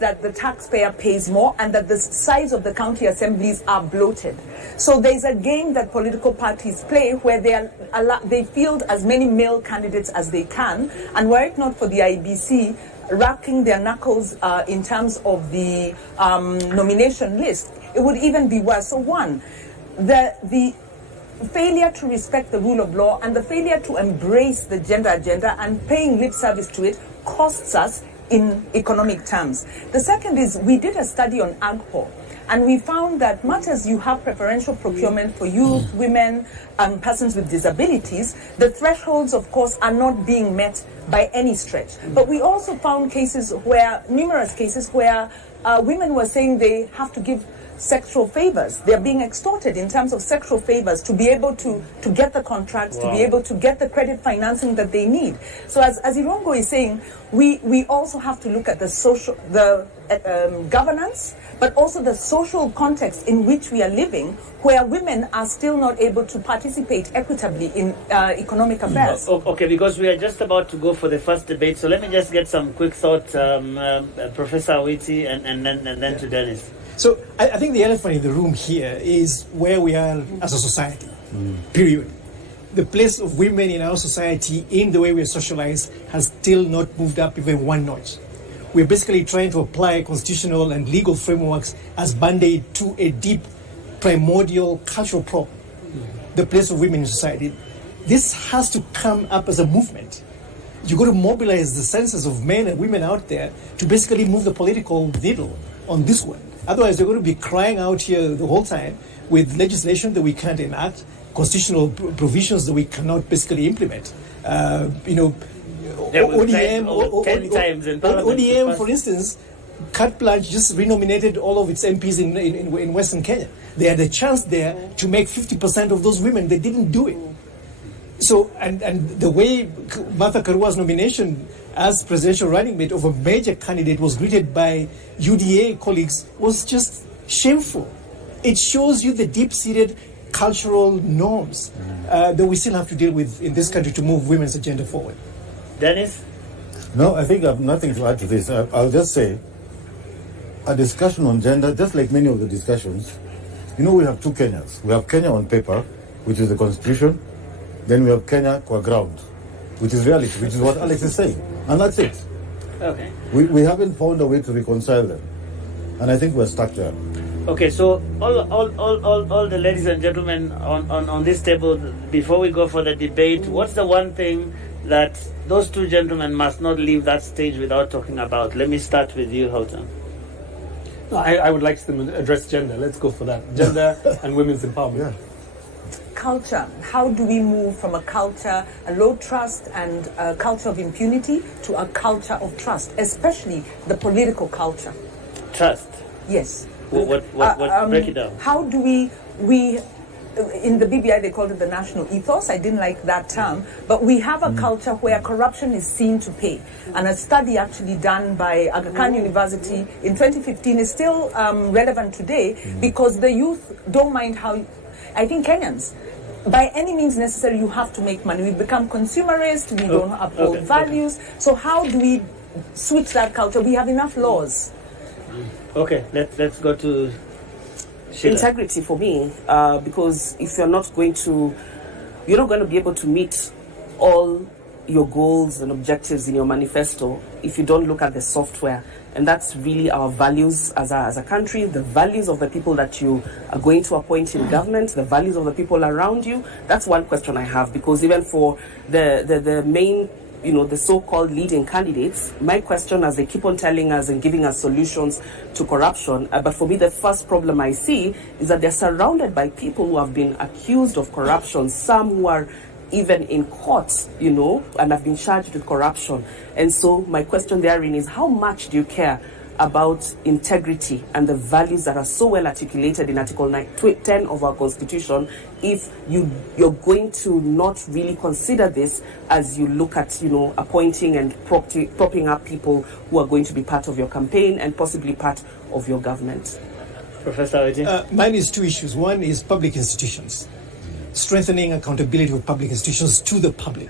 that the taxpayer pays more and that the size of the county assemblies are bloated. So there's a game that political parties play where they field as many male candidates as they can, and were it not for the IEBC racking their knuckles in terms of the nomination list, it would even be worse. So one, the failure to respect the rule of law and the failure to embrace the gender agenda and paying lip service to it costs us in economic terms. The second is, we did a study on AGPO, and we found that much as you have preferential procurement for youth, women, and persons with disabilities, the thresholds, of course, are not being met by any stretch. But we also found numerous cases where women were saying they have to give sexual favors. They're being extorted in terms of sexual favors to be able to get the contracts, to be able to get the credit financing that they need. So as Irongo is saying, we also have to look at the governance, but also the social context in which we are living, where women are still not able to participate equitably in economic affairs. Okay, because we are just about to go for the first debate, so let me just get some quick thoughts, Professor Awiti, and then to Dennis. So I think the elephant in the room here is where we are as a society, period. The place of women in our society, in the way we are socialized, has still not moved up even one notch. We're basically trying to apply constitutional and legal frameworks as band-aid to a deep, primordial cultural problem, the place of women in society. This has to come up as a movement. You've got to mobilize the senses of men and women out there to basically move the political needle on this one. Otherwise, they're going to be crying out here the whole time with legislation that we can't enact, constitutional provisions that we cannot basically implement. ODM, for instance, carte blanche just renominated all of its MPs in Western Kenya. They had a chance there to make 50% of those women. They didn't do it. So, and the way Martha Karua's nomination as presidential running mate of a major candidate was greeted by UDA colleagues was just shameful. It shows you the deep-seated cultural norms that we still have to deal with in this country to move women's agenda forward. Dennis? No, I think I have nothing to add to this. I'll just say, a discussion on gender, just like many of the discussions, we have two Kenyas. We have Kenya on paper, which is the constitution. Then we have Kenya qua ground, which is reality, which is what Alex is saying. And that's it. Okay. We haven't found a way to reconcile them. And I think we're stuck there. Okay, so all the ladies and gentlemen on this table, before we go for the debate, what's the one thing that those two gentlemen must not leave that stage without talking about? Let me start with you, Houghton. No, I would like to address gender. Let's go for that. Gender and women's empowerment. Yeah. Culture. How do we move from a low trust and a culture of impunity to a culture of trust, especially the political culture? Trust? Yes. What break it down. How do we in the BBI they called it the national ethos. I didn't like that term, but we have a culture where corruption is seen to pay. And a study actually done by Aga Khan University in 2015 is still relevant today because the youth don't mind how, I think Kenyans, by any means necessary, you have to make money. We become consumerist, we don't uphold values. So how do we switch that culture? We have enough laws. Okay, let's go to Sheila. Integrity for me, because if you're not going to be able to meet all your goals and objectives in your manifesto if you don't look at the software. And that's really our values as a country, the values of the people that you are going to appoint in government, the values of the people around you. That's one question I have, because even for the main, the so-called leading candidates, my question, as they keep on telling us and giving us solutions to corruption, but for me the first problem I see is that they're surrounded by people who have been accused of corruption, some who are even in court, and have been charged with corruption. And so my question therein is, how much do you care about integrity and the values that are so well articulated in Article 10 of our Constitution if you're going to not really consider this as you look at, appointing and propping up people who are going to be part of your campaign and possibly part of your government? Professor Awiti? Mine is two issues. One is public institutions. Strengthening accountability of public institutions to the public.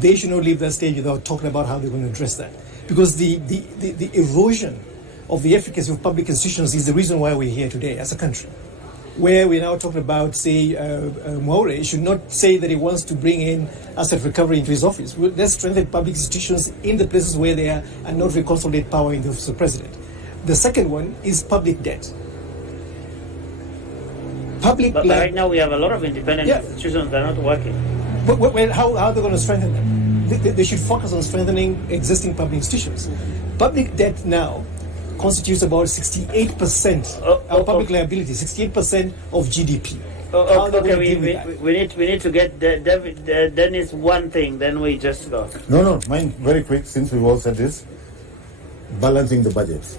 They should not leave that stage without talking about how they're going to address that. because the erosion of the efficacy of public institutions is the reason why we're here today as a country. Where we're now talking about, say, Mwaure should not say that he wants to bring in asset recovery into his office. Let's strengthen public institutions in the places where they are and not reconsolidate power in the office of president. The second one is public debt. But right now we have a lot of independent institutions that are not working. But well, how are they going to strengthen them? They should focus on strengthening existing public institutions. Public debt now constitutes about 68% of public liability, 68% of GDP. Okay, we need to get Dennis one thing, then we just go. No, mine very quick, since we all said this. Balancing the budget.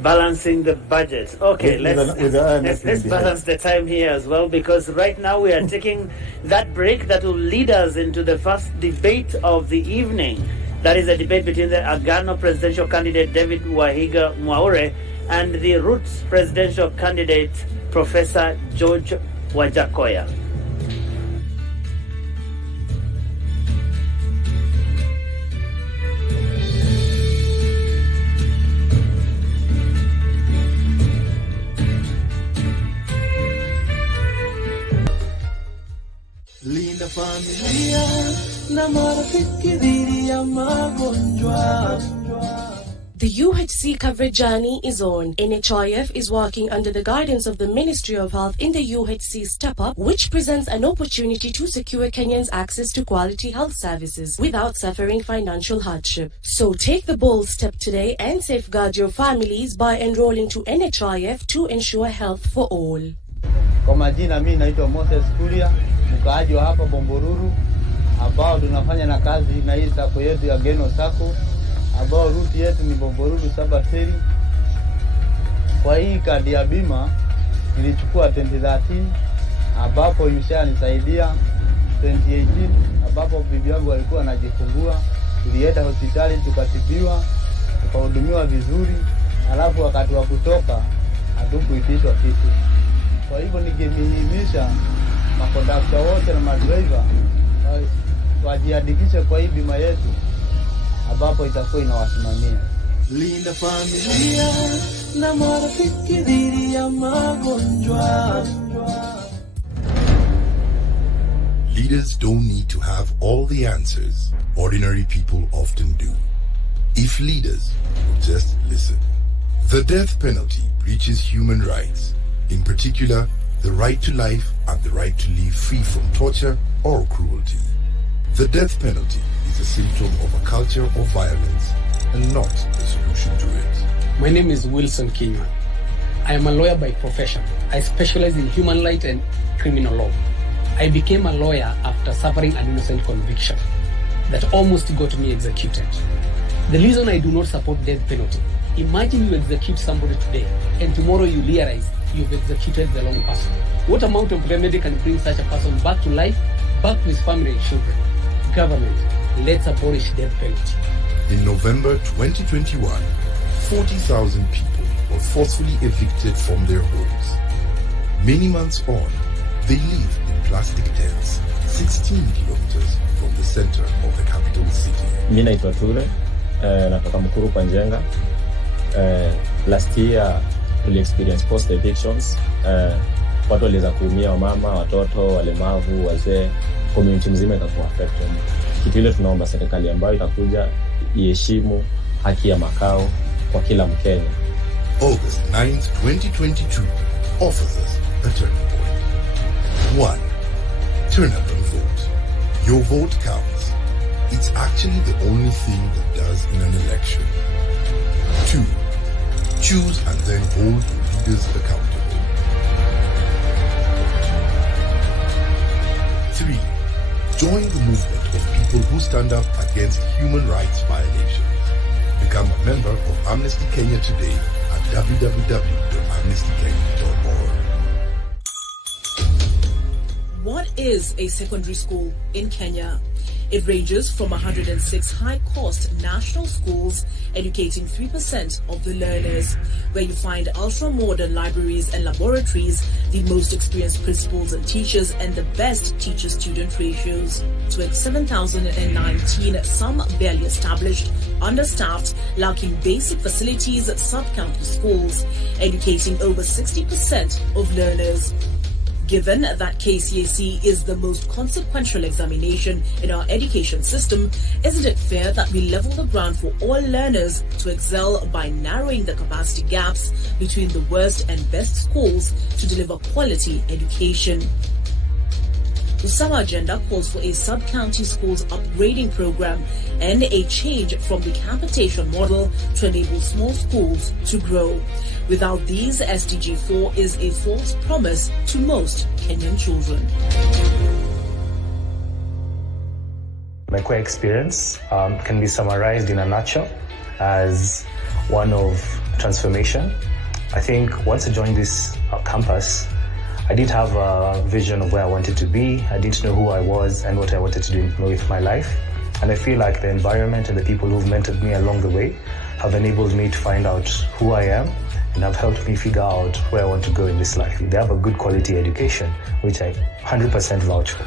Balancing the budget. Okay, let's balance the time here as well, because right now we are taking that break that will lead us into the first debate of the evening. That is a debate between the Agano presidential candidate David Wahiga Mwaure and the Roots presidential candidate Professor George Wajackoyah. Linda familia na marafiki dhidi ya magonjwa. The UHC coverage journey is on. NHIF is working under the guidance of the Ministry of Health in the UHC Step Up, which presents an opportunity to secure Kenyans access to quality health services without suffering financial hardship. So take the bold step today and safeguard your families by enrolling to NHIF to ensure health for all. Kwa majina mimi naitwa Moses Kuria, mkaaji wa hapa Bomboruru, ambao tunafanya na kazi na hii sako yetu ya Geno Sako, ambao ruti yetu ni Bomboruru Sabaseri. Kwa hii kadi ya bima nilichukua 2013, ambapo imeshanisaidia 2018, ambapo bibi yangu alikuwa anajifungua, tulienda hospitali tukatibiwa, tukahudumiwa vizuri, alafu wakati wa kutoka hatukuitishwa kitu. Kwa hivyo ningehimisha makondakta wote na madriver wajiandikishe kwa hii bima yetu, ambapo itakuwa inawasimamia. Linda familia na marafiki dhidi ya magonjwa. Leaders don't need to have all the answers. Ordinary people often do. If leaders would just listen. The death penalty breaches human rights. In particular, the right to life and the right to live free from torture or cruelty. The death penalty is a symptom of a culture of violence and not a solution to it. My name is Wilson Kinywa. I am a lawyer by profession. I specialize in human rights and criminal law. I became a lawyer after suffering an innocent conviction that almost got me executed. The reason I do not support death penalty: imagine you execute somebody today and tomorrow you realize you've executed the wrong person. What amount of remedy can bring such a person back to life, back to his family and children? Government, let's abolish death penalty. In November 2021, 40,000 people were forcefully evicted from their homes. Many months on, they live in plastic tents, 16 kilometers from the center of the capital city. Mimi naitwa Ture, natoka Mukuru kwa Njenga. Last year, we experienced post evictions. Watu waliweza kuumia, wamama, watoto, walemavu, wazee, community mzima itakuwa affected. Kitu ile tunaomba serikali ambayo itakuja iheshimu haki ya makao kwa kila Mkenya. August 9th, 2022 offers us a turning point. 1. Turn up and vote. Your vote counts. It's actually the only thing that does in an election. 2. Choose and then hold your leaders accountable. 3. Join the movement of people who stand up against human rights violations. Become a member of Amnesty Kenya today at www.amnestykenya.org. What is a secondary school in Kenya? It ranges from 106 high-cost national schools, educating 3% of the learners, where you find ultra-modern libraries and laboratories, the most experienced principals and teachers, and the best teacher-student ratios. To 7,019, some barely established, understaffed, lacking basic facilities, sub-county schools, educating over 60% of learners. Given that KCSE is the most consequential examination in our education system, isn't it fair that we level the ground for all learners to excel by narrowing the capacity gaps between the worst and best schools to deliver quality education? The summer agenda calls for a sub-county schools upgrading program and a change from the capitation model to enable small schools to grow. Without these, SDG 4 is a false promise to most Kenyan children. My core experience can be summarized in a nutshell as one of transformation. I think once I joined this campus, I didn't have a vision of where I wanted to be. I didn't know who I was and what I wanted to do with my life. And I feel like the environment and the people who've mentored me along the way have enabled me to find out who I am and have helped me figure out where I want to go in this life. They have a good quality education, which I 100% vouch for.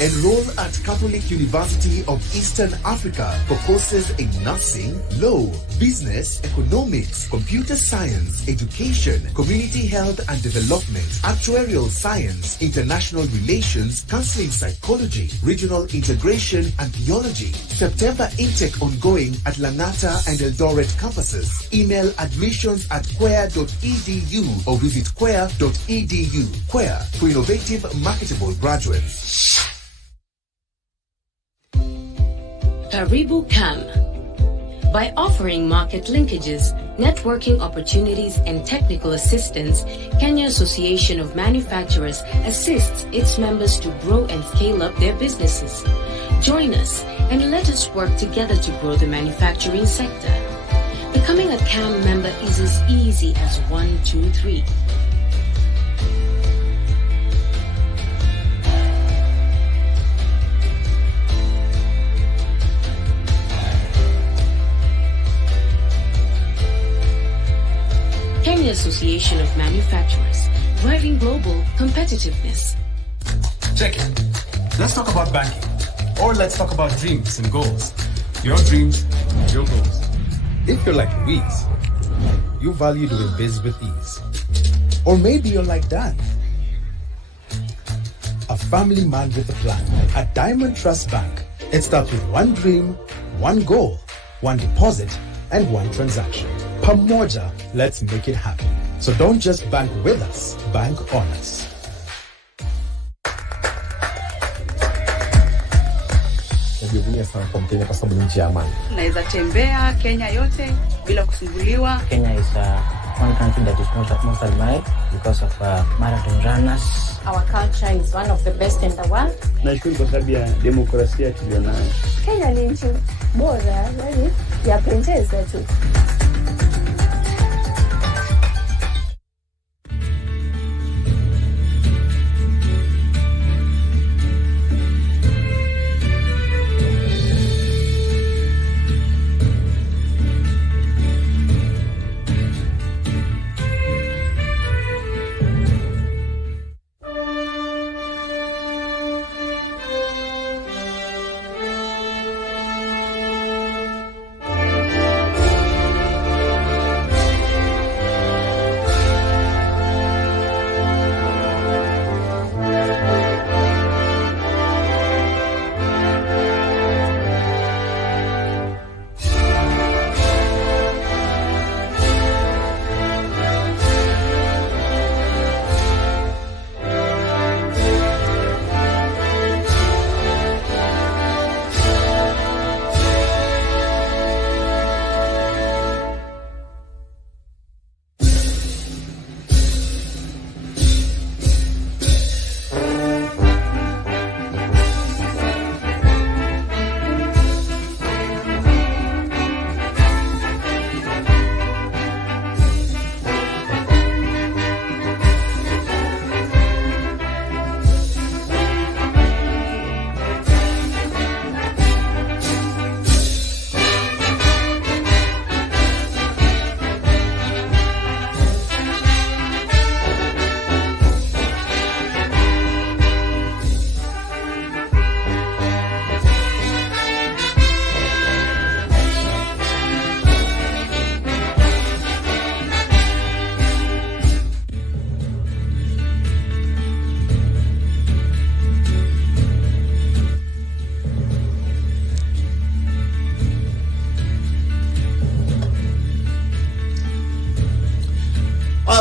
Enroll at Catholic University of Eastern Africa for courses in nursing, law, business, economics, computer science, education, community health and development, actuarial science, international relations, counseling psychology, regional integration and theology. September intake ongoing at Langata and Eldoret campuses. Email admissions@quare.edu or visit quare.edu. Quare for innovative, marketable graduates. Karibu Kam. By offering market linkages, networking opportunities, and technical assistance, Kenya Association of Manufacturers assists its members to grow and scale up their businesses. Join us and let us work together to grow the manufacturing sector. Becoming a CAM member is as easy as 1, 2, 3. Kenya Association of Manufacturers, driving global competitiveness. Check it. Let's talk about banking. Or let's talk about dreams and goals. Your dreams, your goals. If you're like Louise, you value doing biz with ease. Or maybe you're like Dan, a family man with a plan. At Diamond Trust Bank, it starts with one dream, one goal, one deposit, and one transaction. Pamoja, let's make it happen. So don't just bank with us, bank on us. Najivunia sana kwa Mkenya kwa sababu ni nchi ya amani. Naweza tembea Kenya yote bila kusumbuliwa. Kenya is one country that is most admired because of marathon runners. Our culture is one of the best in the world. Nashukuru kwa sababu ya demokrasia tulionayo. Kenya ni nchi bora, yani yapendeza tu.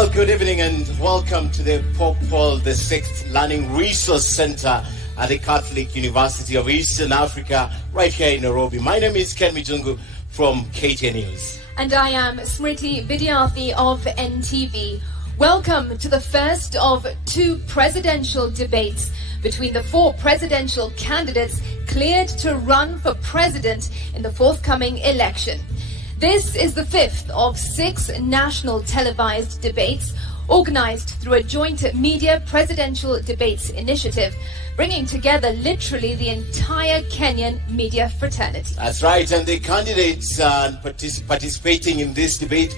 Well, good evening and welcome to the Pope Paul VI Learning Resource Center at the Catholic University of Eastern Africa, right here in Nairobi. My name is Ken Mijungu from KTN News. And I am Smriti Vidyarthi of NTV. Welcome to the first of two presidential debates between the four presidential candidates cleared to run for president in the forthcoming election. This is the fifth of 6 national televised debates organized through a joint media presidential debates initiative, bringing together literally the entire Kenyan media fraternity. That's right, and the candidates participating in this debate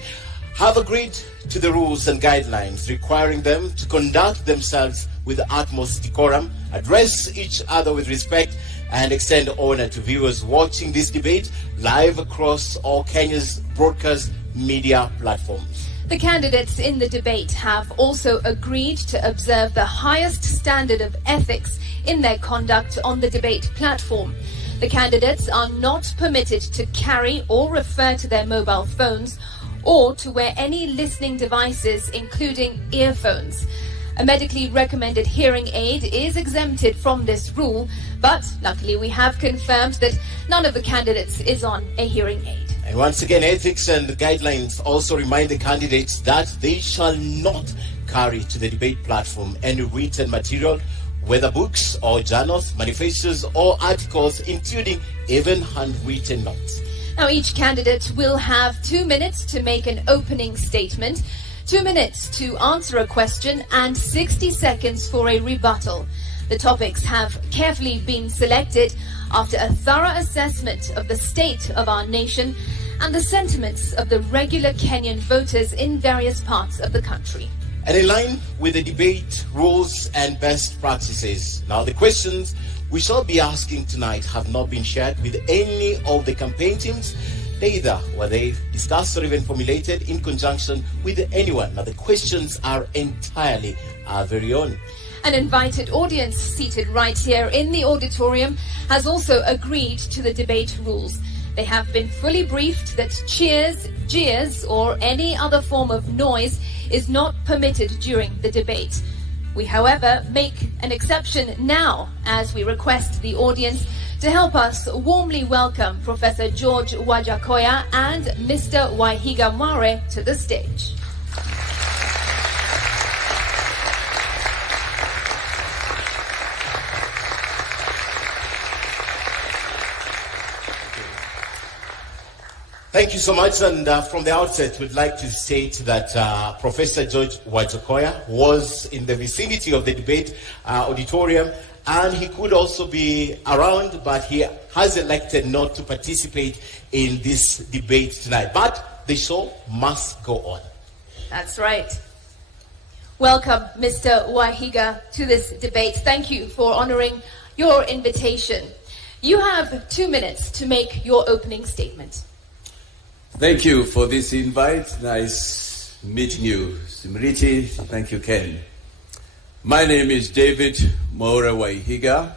have agreed to the rules and guidelines requiring them to conduct themselves with the utmost decorum, address each other with respect, and extend honor to viewers watching this debate live across all Kenya's broadcast media platforms. The candidates in the debate have also agreed to observe the highest standard of ethics in their conduct on the debate platform. The candidates are not permitted to carry or refer to their mobile phones or to wear any listening devices, including earphones. A medically recommended hearing aid is exempted from this rule, but luckily we have confirmed that none of the candidates is on a hearing aid. And once again, ethics and guidelines also remind the candidates that they shall not carry to the debate platform any written material, whether books or journals, manifestos or articles, including even handwritten notes. Now, each candidate will have 2 minutes to make an opening statement, 2 minutes to answer a question, and 60 seconds for a rebuttal. The topics have carefully been selected after a thorough assessment of the state of our nation and the sentiments of the regular Kenyan voters in various parts of the country. And in line with the debate rules and best practices, now the questions we shall be asking tonight have not been shared with any of the campaign teams. Neither were they discussed or even formulated in conjunction with anyone. Now the questions are entirely our very own. An invited audience seated right here in the auditorium has also agreed to the debate rules. They have been fully briefed that cheers, jeers, or any other form of noise is not permitted during the debate. We, however, make an exception now as we request the audience to help us warmly welcome Professor George Wajackoyah and Mr. Wahiga Mware to the stage. Thank you so much. And from the outset, we'd like to state that Professor George Wajackoyah was in the vicinity of the debate auditorium, and he could also be around, but he has elected not to participate in this debate tonight. But the show must go on. That's right. Welcome, Mr. Wahiga, to this debate. Thank you for honoring your invitation. You have 2 minutes to make your opening statement. Thank you for this invite. Nice meeting you, Smriti. Thank you, Ken. My name is David Mwaura Wahiga.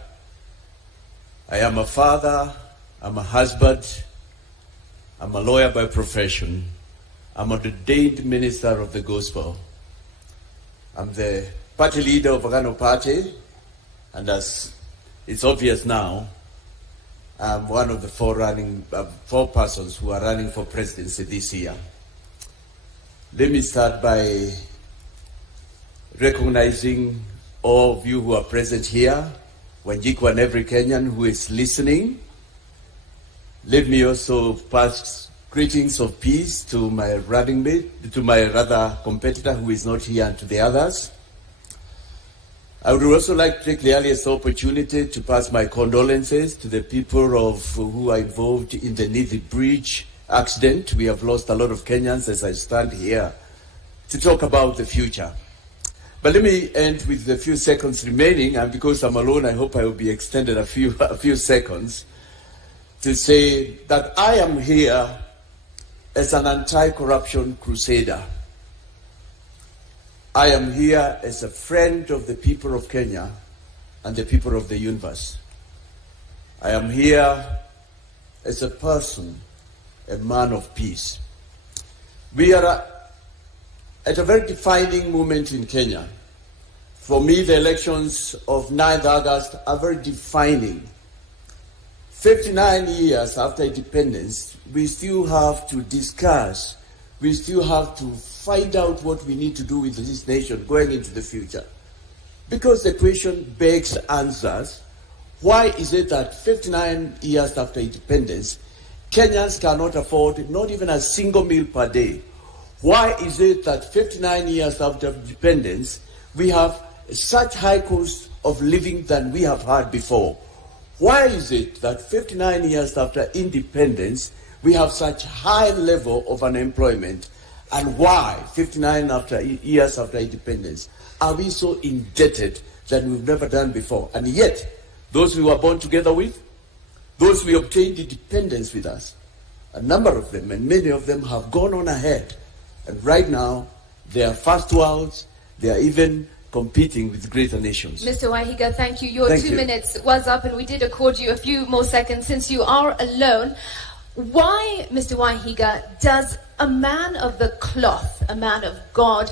I am a father, I'm a husband, I'm a lawyer by profession, I'm an ordained minister of the gospel. I'm the party leader of Agano Party, and as it's obvious now, I'm one of the four persons who are running for presidency this year. Let me start by recognizing all of you who are present here, Wanjiku and every Kenyan who is listening. Let me also pass greetings of peace to my running mate, to my competitor who is not here, and to the others. I would also like to take the earliest opportunity to pass my condolences to the people who are involved in the Nithi Bridge accident. We have lost a lot of Kenyans as I stand here to talk about the future. But let me end with the few seconds remaining, and because I'm alone, I hope I will be extended a few seconds, to say that I am here as an anti-corruption crusader. I am here as a friend of the people of Kenya and the people of the universe. I am here as a person, a man of peace. We are at a very defining moment in Kenya. For me, the elections of 9th August are very defining. 59 years after independence, we still have to discuss, we still have to find out what we need to do with this nation going into the future. Because the question begs answers. Why is it that 59 years after independence, Kenyans cannot afford not even a single meal per day? Why is it that 59 years after independence, we have such high cost of living than we have had before? Why is it that 59 years after independence, we have such high level of unemployment? And why, 59 years after independence, are we so indebted that we've never done before? And yet, those we were born together with, those we obtained independence with us, a number of them, and many of them have gone on ahead. And right now, they are fast worlds, they are even competing with greater nations. Mr. Wahiga, thank you. Your Thank 2 you. minutes was up and we did accord you a few more seconds since you are alone. Why, Mr. Wahiga, does a man of the cloth, a man of God,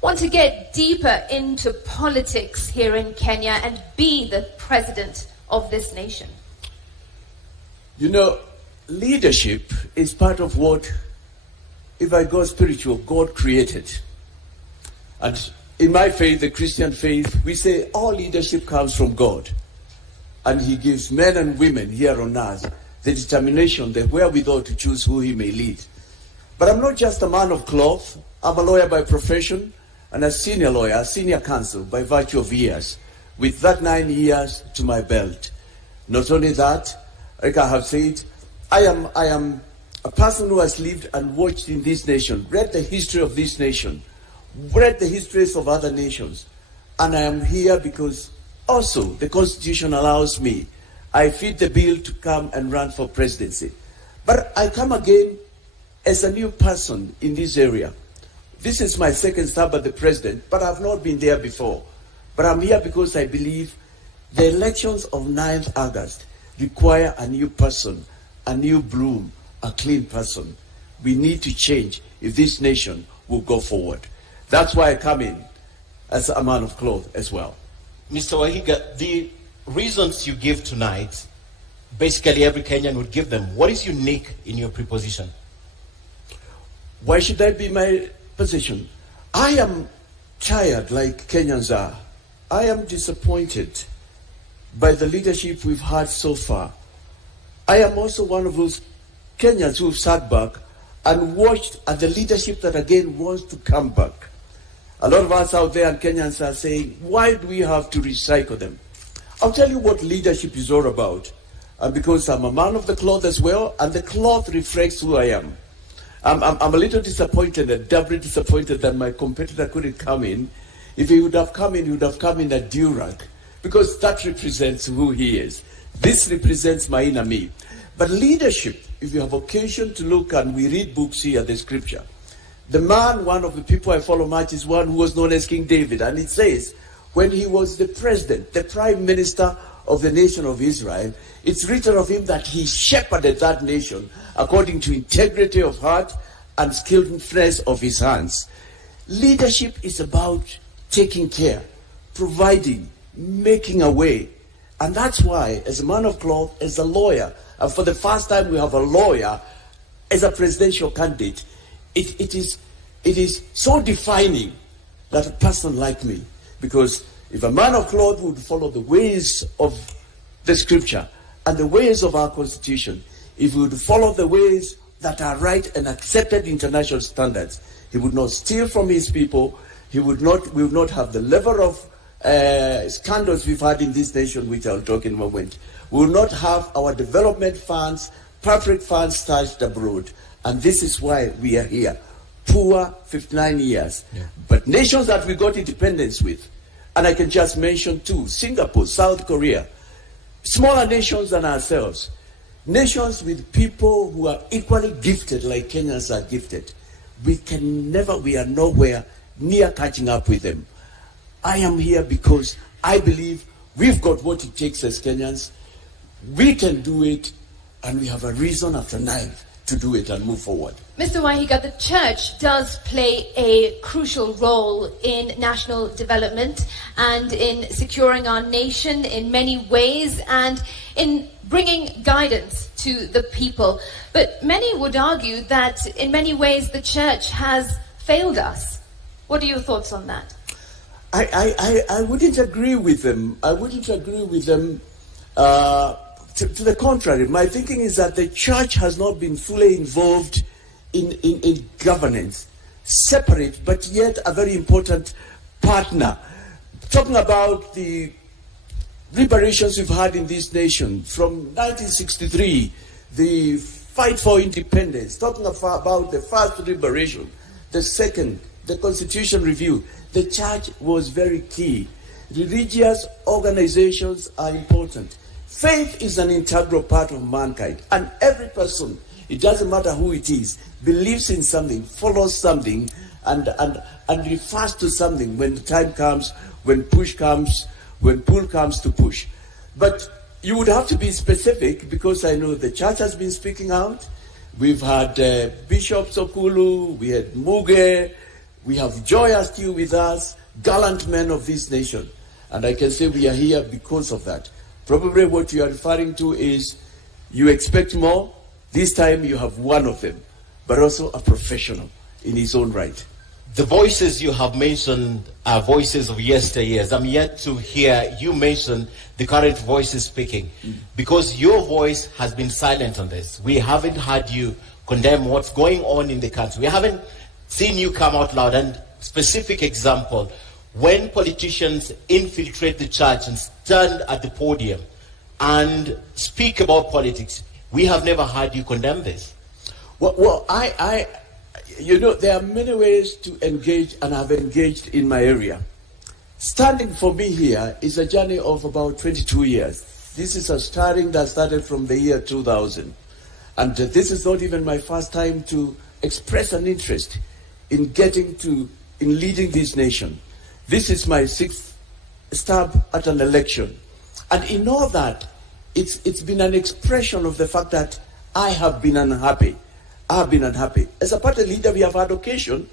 want to get deeper into politics here in Kenya and be the president of this nation? You know, leadership is part of what, if I go spiritual, God created. And in my faith, the Christian faith, we say all leadership comes from God. And He gives men and women here on earth the determination, the wherewithal to choose who He may lead. But I'm not just a man of cloth. I'm a lawyer by profession and a senior lawyer, senior counsel by virtue of years, with that 9 years to my belt. Not only that, like I have said, I am a person who has lived and watched in this nation, read the history of this nation, read the histories of other nations. And I am here because also the Constitution allows me, I fit the bill to come and run for presidency. But I come again as a new person in this area. This is my second stab at the president, but I've not been there before. But I'm here because I believe the elections of 9th August require a new person, a new bloom, a clean person. We need to change if this nation will go forward. That's why I come in as a man of cloth as well. Mr. Wahiga, the reasons you give tonight, basically every Kenyan would give them. What is unique in your preposition? Why should that be my position? I am tired like Kenyans are. I am disappointed by the leadership we've had so far. I am also one of those Kenyans who've sat back and watched at the leadership that again wants to come back. A lot of us out there and Kenyans are saying, why do we have to recycle them? I'll tell you what leadership is all about. And because I'm a man of the cloth as well, and the cloth reflects who I am. I'm a little disappointed, and doubly disappointed that my competitor couldn't come in. If he would have come in, he would have come in a durag, because that represents who he is. This represents my inner me. But leadership, if you have occasion to look, and we read books here, the scripture, the man, one of the people I follow much, is one who was known as King David. And it says, when he was the president, the prime minister of the nation of Israel, it's written of him that he shepherded that nation according to integrity of heart and skillfulness of his hands. Leadership is about taking care, providing, making a way. And that's why, as a man of cloth, as a lawyer, and for the first time we have a lawyer as a presidential candidate, it is so defining that a person like me, because if a man of cloth would follow the ways of the scripture and the ways of our constitution, if he would follow the ways that are right and accepted international standards, he would not steal from his people. We would not have the level of scandals we've had in this nation, which I'll talk in a moment. We will not have our development funds, public funds stashed abroad. And this is why we are here. Poor 59 years. Yeah. But nations that we got independence with, and I can just mention two, Singapore, South Korea, smaller nations than ourselves, nations with people who are equally gifted like Kenyans are gifted. We are nowhere near catching up with them. I am here because I believe we've got what it takes as Kenyans. We can do it, and we have a reason after 9th to do it and move forward. Mr. Wahiga, the church does play a crucial role in national development and in securing our nation in many ways and in bringing guidance to the people. But many would argue that in many ways the church has failed us. What are your thoughts on that? I wouldn't agree with them. I wouldn't agree with them. To the contrary, my thinking is that the church has not been fully involved in governance, separate but yet a very important partner. Talking about the liberations we've had in this nation from 1963, the fight for independence, talking about the first liberation, the second, the constitution review, the church was very key. Religious organizations are important. Faith is an integral part of mankind, and every person, it doesn't matter who it is, believes in something, follows something, and refers to something when the time comes, when push comes, when pull comes to push. But you would have to be specific, because I know the church has been speaking out. We've had Bishop Sokulu, we had Muge, we have Joya still with us, gallant men of this nation. And I can say we are here because of that. Probably what you are referring to is you expect more. This time you have one of them, but also a professional in his own right. The voices you have mentioned are voices of yesteryears. I'm yet to hear you mention the current voices speaking, because your voice has been silent on this. We haven't heard you condemn what's going on in the country. We haven't seen you come out loud. And specific example, when politicians infiltrate the church and stand at the podium and speak about politics, we have never heard you condemn this. Well, you know, there are many ways to engage, and I've engaged in my area. Standing for me here is a journey of about 22 years. This is a starting that started from the year 2000. And this is not even my first time to express an interest in leading this nation. This is my sixth stab at an election. And in all that, it's been an expression of the fact that I have been unhappy. I've been unhappy. As a party leader, we have had occasion.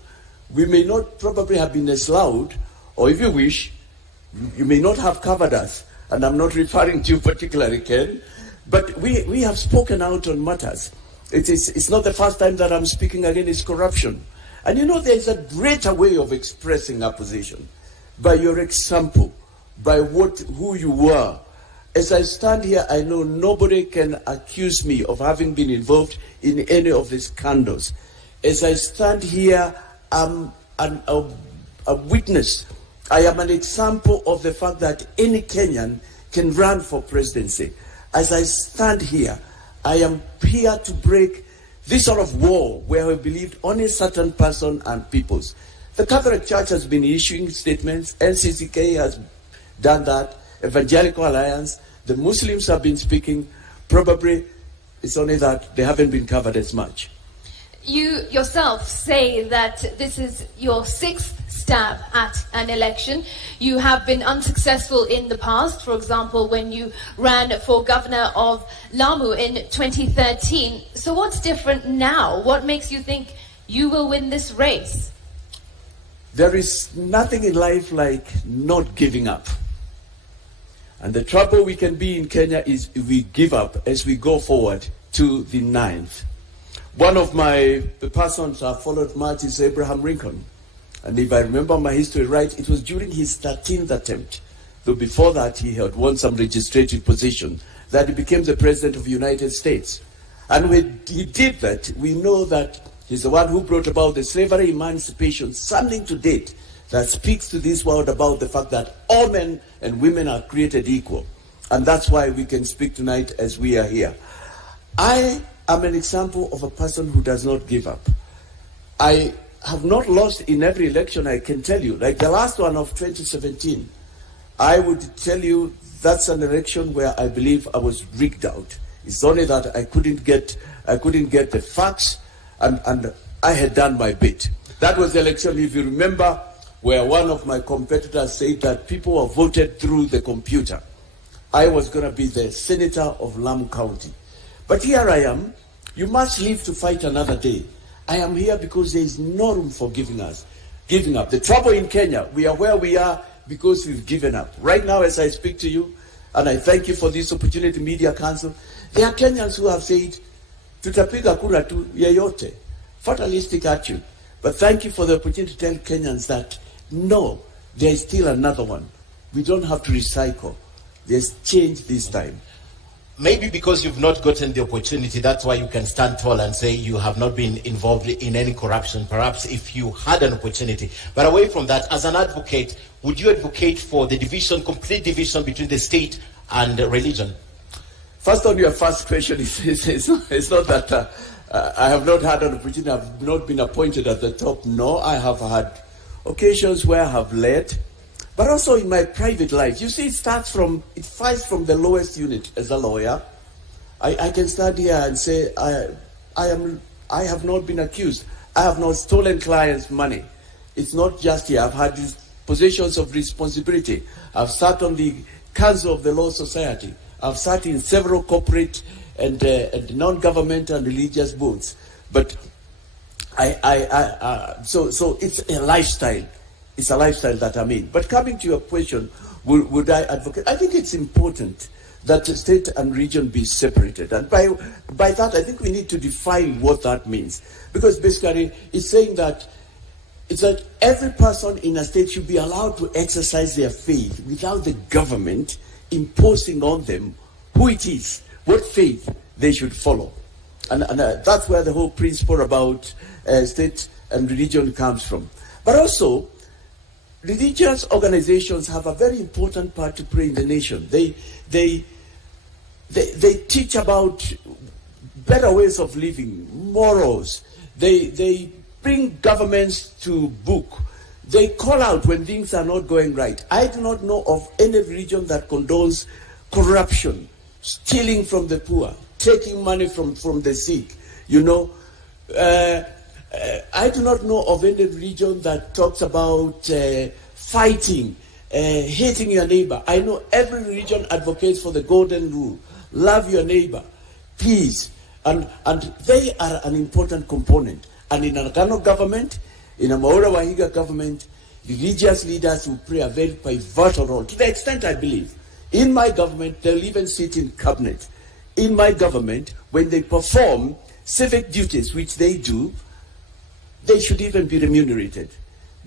We may not probably have been as loud, or if you wish, you may not have covered us. And I'm not referring to you particularly, Ken, but we have spoken out on matters. It's not the first time that I'm speaking against corruption. And you know, there's a greater way of expressing opposition. By your example, by who you were. As I stand here, I know nobody can accuse me of having been involved in any of these scandals. As I stand here, I'm a witness. I am an example of the fact that any Kenyan can run for presidency. As I stand here, I am here to break this sort of wall where we believed only certain person and peoples. The Catholic Church has been issuing statements. NCCK has done that. Evangelical Alliance. The Muslims have been speaking. Probably it's only that they haven't been covered as much. You yourself say that this is your sixth stab at an election. You have been unsuccessful in the past, for example, when you ran for governor of Lamu in 2013. So what's different now? What makes you think you will win this race? There is nothing in life like not giving up. And the trouble we can be in Kenya is if we give up as we go forward to the 9th. One of my persons I followed much is Abraham Lincoln. And if I remember my history right, it was during his 13th attempt, though before that he had won some legislative position, that he became the President of the United States. And when he did that, we know that he's the one who brought about the slavery emancipation, something to date that speaks to this world about the fact that all men and women are created equal. And that's why we can speak tonight as we are here. I am an example of a person who does not give up. I have not lost in every election, I can tell you. Like the last one of 2017, I would tell you that's an election where I believe I was rigged out. It's only that I couldn't get the facts, and I had done my bit. That was the election, if you remember, where one of my competitors said that people were voted through the computer. I was going to be the senator of Lamu County. But here I am. You must live to fight another day. I am here because there is no room for giving up. The trouble in Kenya, we are where we are because we've given up. Right now, as I speak to you, and I thank you for this opportunity, Media Council, there are Kenyans who have said, tutapiga kura tu yeyote. Fatalistic attitude. But thank you for the opportunity to tell Kenyans that, no, there is still another one. We don't have to recycle. There's change this time. Maybe because you've not gotten the opportunity, that's why you can stand tall and say you have not been involved in any corruption, perhaps if you had an opportunity. But away from that, as an advocate, would you advocate for the complete division between the state and religion? First, on your first question, it's not that I have not had an opportunity, I have not been appointed at the top. No, I have had occasions where I have led, but also in my private life. You see, it fights from the lowest unit as a lawyer. I can stand here and say, I have not been accused. I have not stolen clients' money. It's not just here. I've had these positions of responsibility. I've sat on the Council of the Law Society. I've sat in several corporate and non-government and religious boards. But so it's a lifestyle. It's a lifestyle that I'm in. But coming to your question, would I advocate? I think it's important that state and region be separated. And by that, I think we need to define what that means. Because basically, it's saying that every person in a state should be allowed to exercise their faith without the government imposing on them who it is, what faith they should follow. And that's where the whole principle about state and religion comes from. But also, religious organizations have a very important part to play in the nation. They teach about better ways of living, morals. They bring governments to book. They call out when things are not going right. I do not know of any religion that condones corruption, stealing from the poor, taking money from the sick. I do not know of any religion that talks about fighting, hating your neighbor. I know every religion advocates for the golden rule. Love your neighbor, please. And they are an important component. And in an Agano government, in a Mwaura Wahiga government, religious leaders will play a very pivotal role. To the extent I believe, in my government, they'll even sit in cabinet. In my government, when they perform civic duties, which they do, they should even be remunerated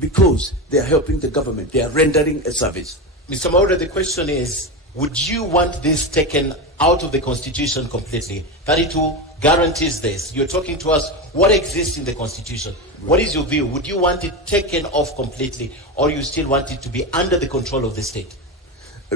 because they are helping the government. They are rendering a service. Mr. Mwaura, the question is, would you want this taken out of the Constitution completely? 32 guarantees this. You're talking to us what exists in the Constitution. What is your view? Would you want it taken off completely, or you still want it to be under the control of the state?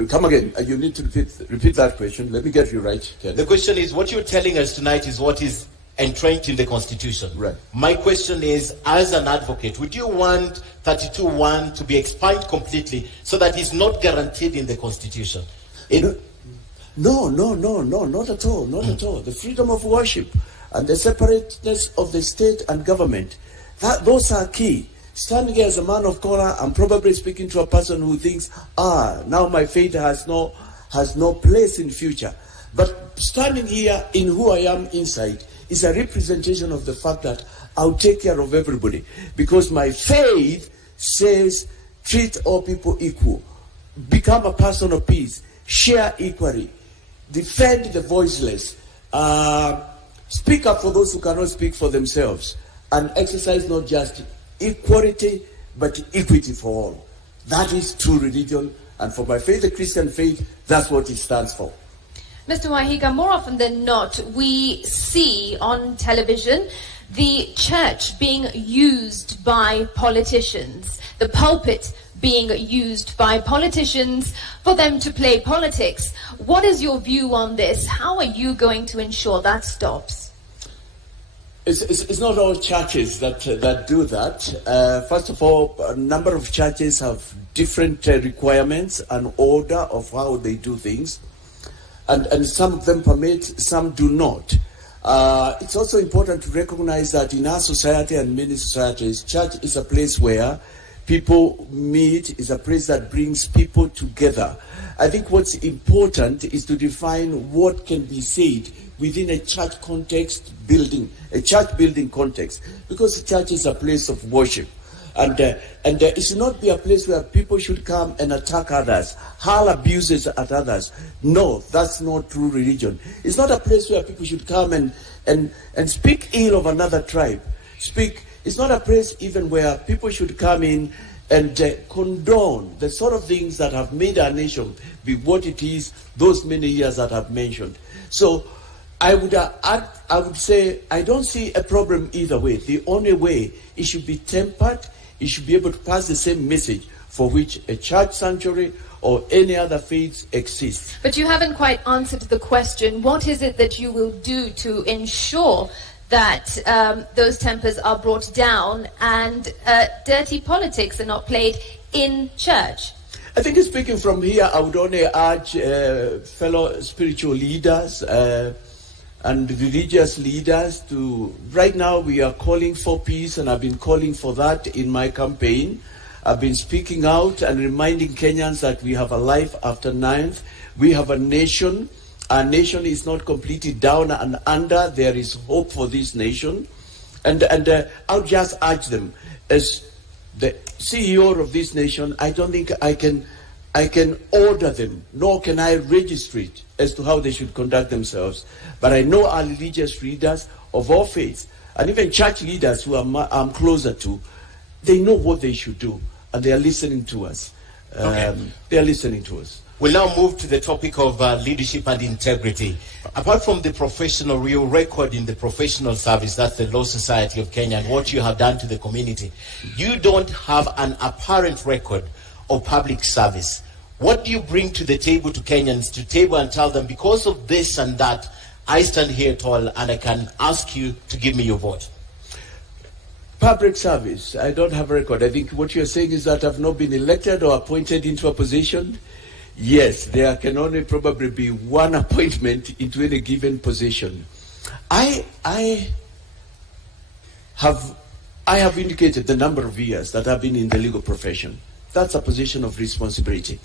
Come again. You need to repeat that question. Let me get you right, Ken. The question is, what you're telling us tonight is what is entrenched in the Constitution. Right. My question is, as an advocate, would you want 32(1) to be expunged completely so that it's not guaranteed in the Constitution? No, not at all, not at all. The freedom of worship and the separateness of the state and government, those are key. Standing here as a man of color, I'm probably speaking to a person who thinks, now my faith has no place in future. But standing here in who I am inside is a representation of the fact that I'll take care of everybody. Because my faith says, treat all people equal. Become a person of peace. Share equally. Defend the voiceless. Speak up for those who cannot speak for themselves. And exercise not just equality, but equity for all. That is true religion. And for my faith, the Christian faith, that's what it stands for. Mr. Wahiga, more often than not, we see on television the church being used by politicians, the pulpit being used by politicians for them to play politics. What is your view on this? How are you going to ensure that stops? It's not all churches that do that. First of all, a number of churches have different requirements and order of how they do things. And some of them permit, some do not. It's also important to recognize that in our society and many societies, church is a place where people meet, is a place that brings people together. I think what's important is to define what can be said within a church context building, a church building context, because the church is a place of worship. And it should not be a place where people should come and attack others, hurl abuses at others. No, that's not true religion. It's not a place where people should come and speak ill of another tribe. It's not a place even where people should come in and condone the sort of things that have made our nation be what it is those many years that I've mentioned. So I would say I don't see a problem either way. The only way, it should be tempered, it should be able to pass the same message for which a church sanctuary or any other faith exists. But you haven't quite answered the question. What is it that you will do to ensure that those tempers are brought down and dirty politics are not played in church? I think speaking from here, I would only urge fellow spiritual leaders and religious leaders to, right now we are calling for peace, and I've been calling for that in my campaign. I've been speaking out and reminding Kenyans that we have a life after 9th. We have a nation. Our nation is not completely down and under. There is hope for this nation. And I'll just urge them, as the CEO of this nation, I don't think I can order them, nor can I register it as to how they should conduct themselves. But I know our religious leaders of all faiths, and even church leaders who I'm closer to, they know what they should do, and they are listening to us. They are listening to us. We'll now move to the topic of leadership and integrity. Apart from the professional, your record in the professional service, that's the Law Society of Kenya, and what you have done to the community, you don't have an apparent record of public service. What do you bring to the table to Kenyans, to table and tell them, because of this and that, I stand here tall and I can ask you to give me your vote? Public service, I don't have a record. I think what you're saying is that I've not been elected or appointed into a position. Yes, there can only probably be one appointment into any given position. I have indicated the number of years that I've been in the legal profession. That's a position of responsibility.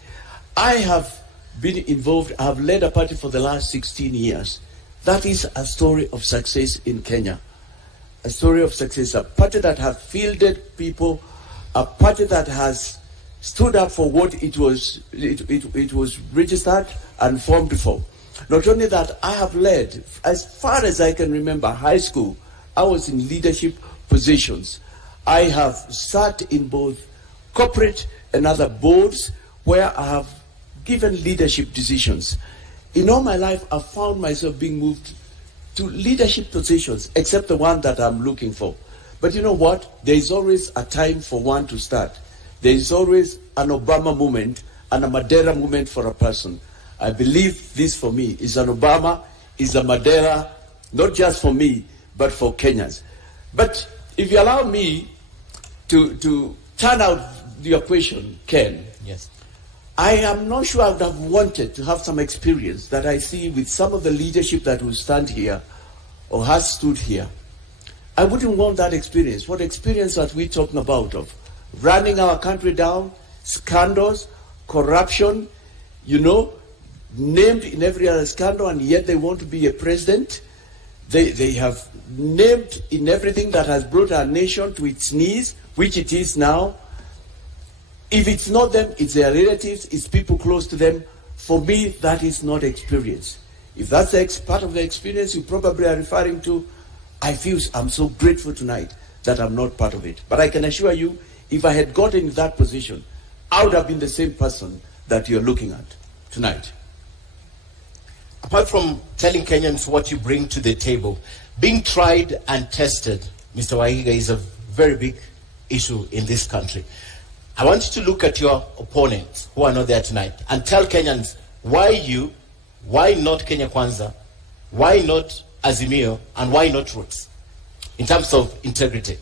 I have been involved, I have led a party for the last 16 years. That is a story of success in Kenya. A story of success, a party that has fielded people, a party that has stood up for what it was registered and formed for. Not only that, I have led, as far as I can remember, high school, I was in leadership positions. I have sat in both corporate and other boards where I have given leadership decisions. In all my life, I've found myself being moved to leadership positions, except the one that I'm looking for. But you know what? There is always a time for one to start. There is always an Obama moment and a Madeira moment for a person. I believe this for me is an Obama, is a Madeira, not just for me, but for Kenyans. But if you allow me to turn out your question, Ken. Yes. I am not sure I would have wanted to have some experience that I see with some of the leadership that will stand here or has stood here. I wouldn't want that experience. What experience are we talking about of? Running our country down, scandals, corruption, named in every other scandal, and yet they want to be a president. They have named in everything that has brought our nation to its knees, which it is now. If it's not them, it's their relatives, it's people close to them. For me, that is not experience. If that's part of the experience you probably are referring to, I'm so grateful tonight that I'm not part of it. But I can assure you, if I had gotten in that position, I would have been the same person that you're looking at tonight. Apart from telling Kenyans what you bring to the table, being tried and tested, Mr. Wahiga, is a very big issue in this country. I want you to look at your opponents who are not there tonight and tell Kenyans why you, why not Kenya Kwanza, why not Azimio, and why not Roots in terms of integrity.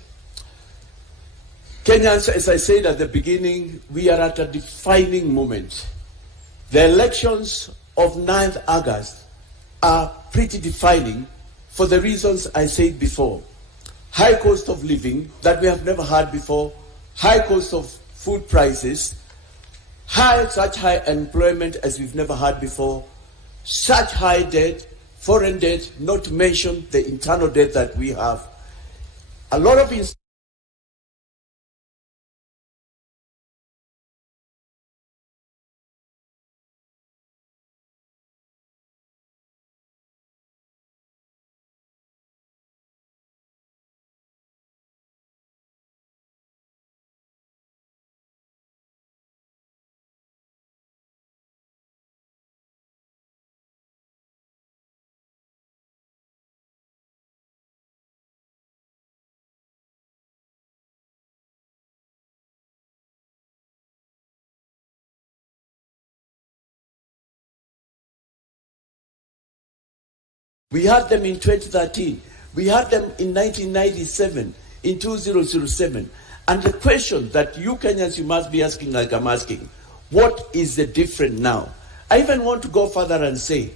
Kenyans, as I said at the beginning, we are at a defining moment. The elections of 9th August are pretty defining for the reasons I said before. High cost of living that we have never had before, high cost of food prices, such high unemployment as we've never had before, such high debt, foreign debt, not to mention the internal debt that we have. A lot of we had them in 2013. We had them in 1997, in 2007. And the question that you Kenyans, you must be asking, like I'm asking, what is the difference now? I even want to go further and say,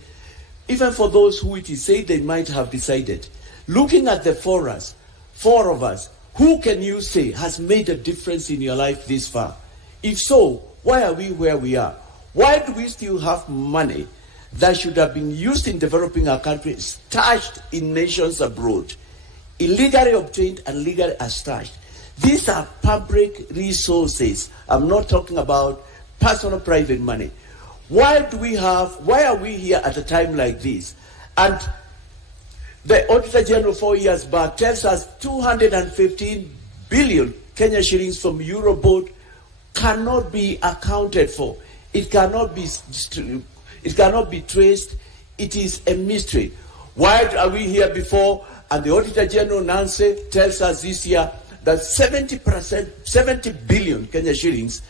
even for those who it is said they might have decided, looking at the four of us, who can you say has made a difference in your life this far? If so, why are we where we are? Why do we still have money that should have been used in developing our country, stashed in nations abroad, illegally obtained and legally stashed? These are public resources. I'm not talking about personal private money. Why are we here at a time like this? And the Auditor General 4 years back tells us 215 billion Kenya shillings from Eurobond cannot be accounted for. It cannot be traced. It is a mystery. Why are we here before? And the Auditor General Nancy tells us this year that 70 billion Kenya shillings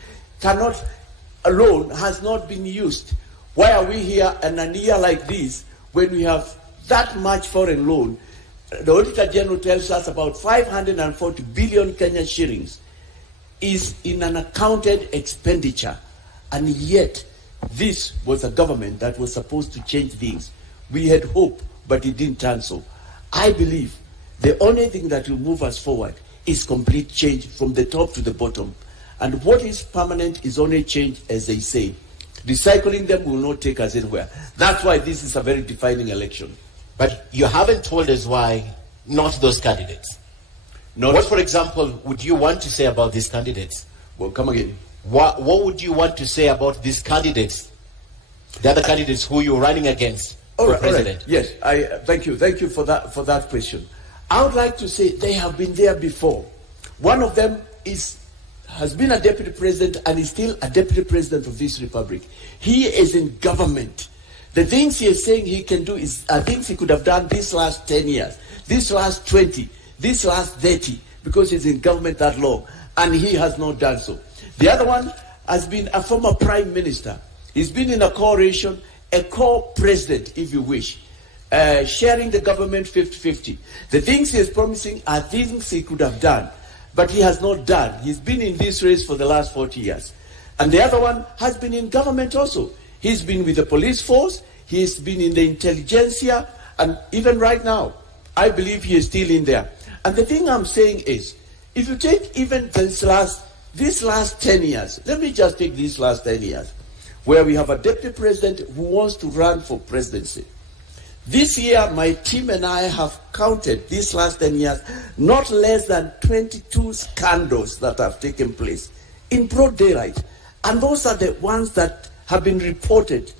alone has not been used. Why are we here in a year like this when we have that much foreign loan? The Auditor General tells us about 540 billion Kenya shillings is in an accounted expenditure. And yet, this was a government that was supposed to change things. We had hope, but it didn't turn so. I believe the only thing that will move us forward is complete change from the top to the bottom. And what is permanent is only change, as they say. Recycling them will not take us anywhere. That's why this is a very defining election. But you haven't told us why not those candidates. What, for example, would you want to say about these candidates? Well, come again. What would you want to say about these candidates, the other candidates who you're running against for president? Yes, thank you for that question. I would like to say they have been there before. One of them has been a deputy president and is still a deputy president of this republic. He is in government. The things he is saying he can do are things he could have done these last 10 years, this last 20, this last 30, because he's in government that long, and he has not done so. The other one has been a former prime minister. He's been in a coalition, a co-president, if you wish, sharing the government 50-50. The things he is promising are things he could have done, but he has not done. He's been in this race for the last 40 years. And the other one has been in government also. He's been with the police force, he's been in the intelligentsia, and even right now, I believe he is still in there. And the thing I'm saying is, if you take even this last 10 years, let me just take these last 10 years, where we have a deputy president who wants to run for presidency. This year, my team and I have counted these last 10 years, not less than 22 scandals that have taken place in broad daylight. And those are the ones that have been reported.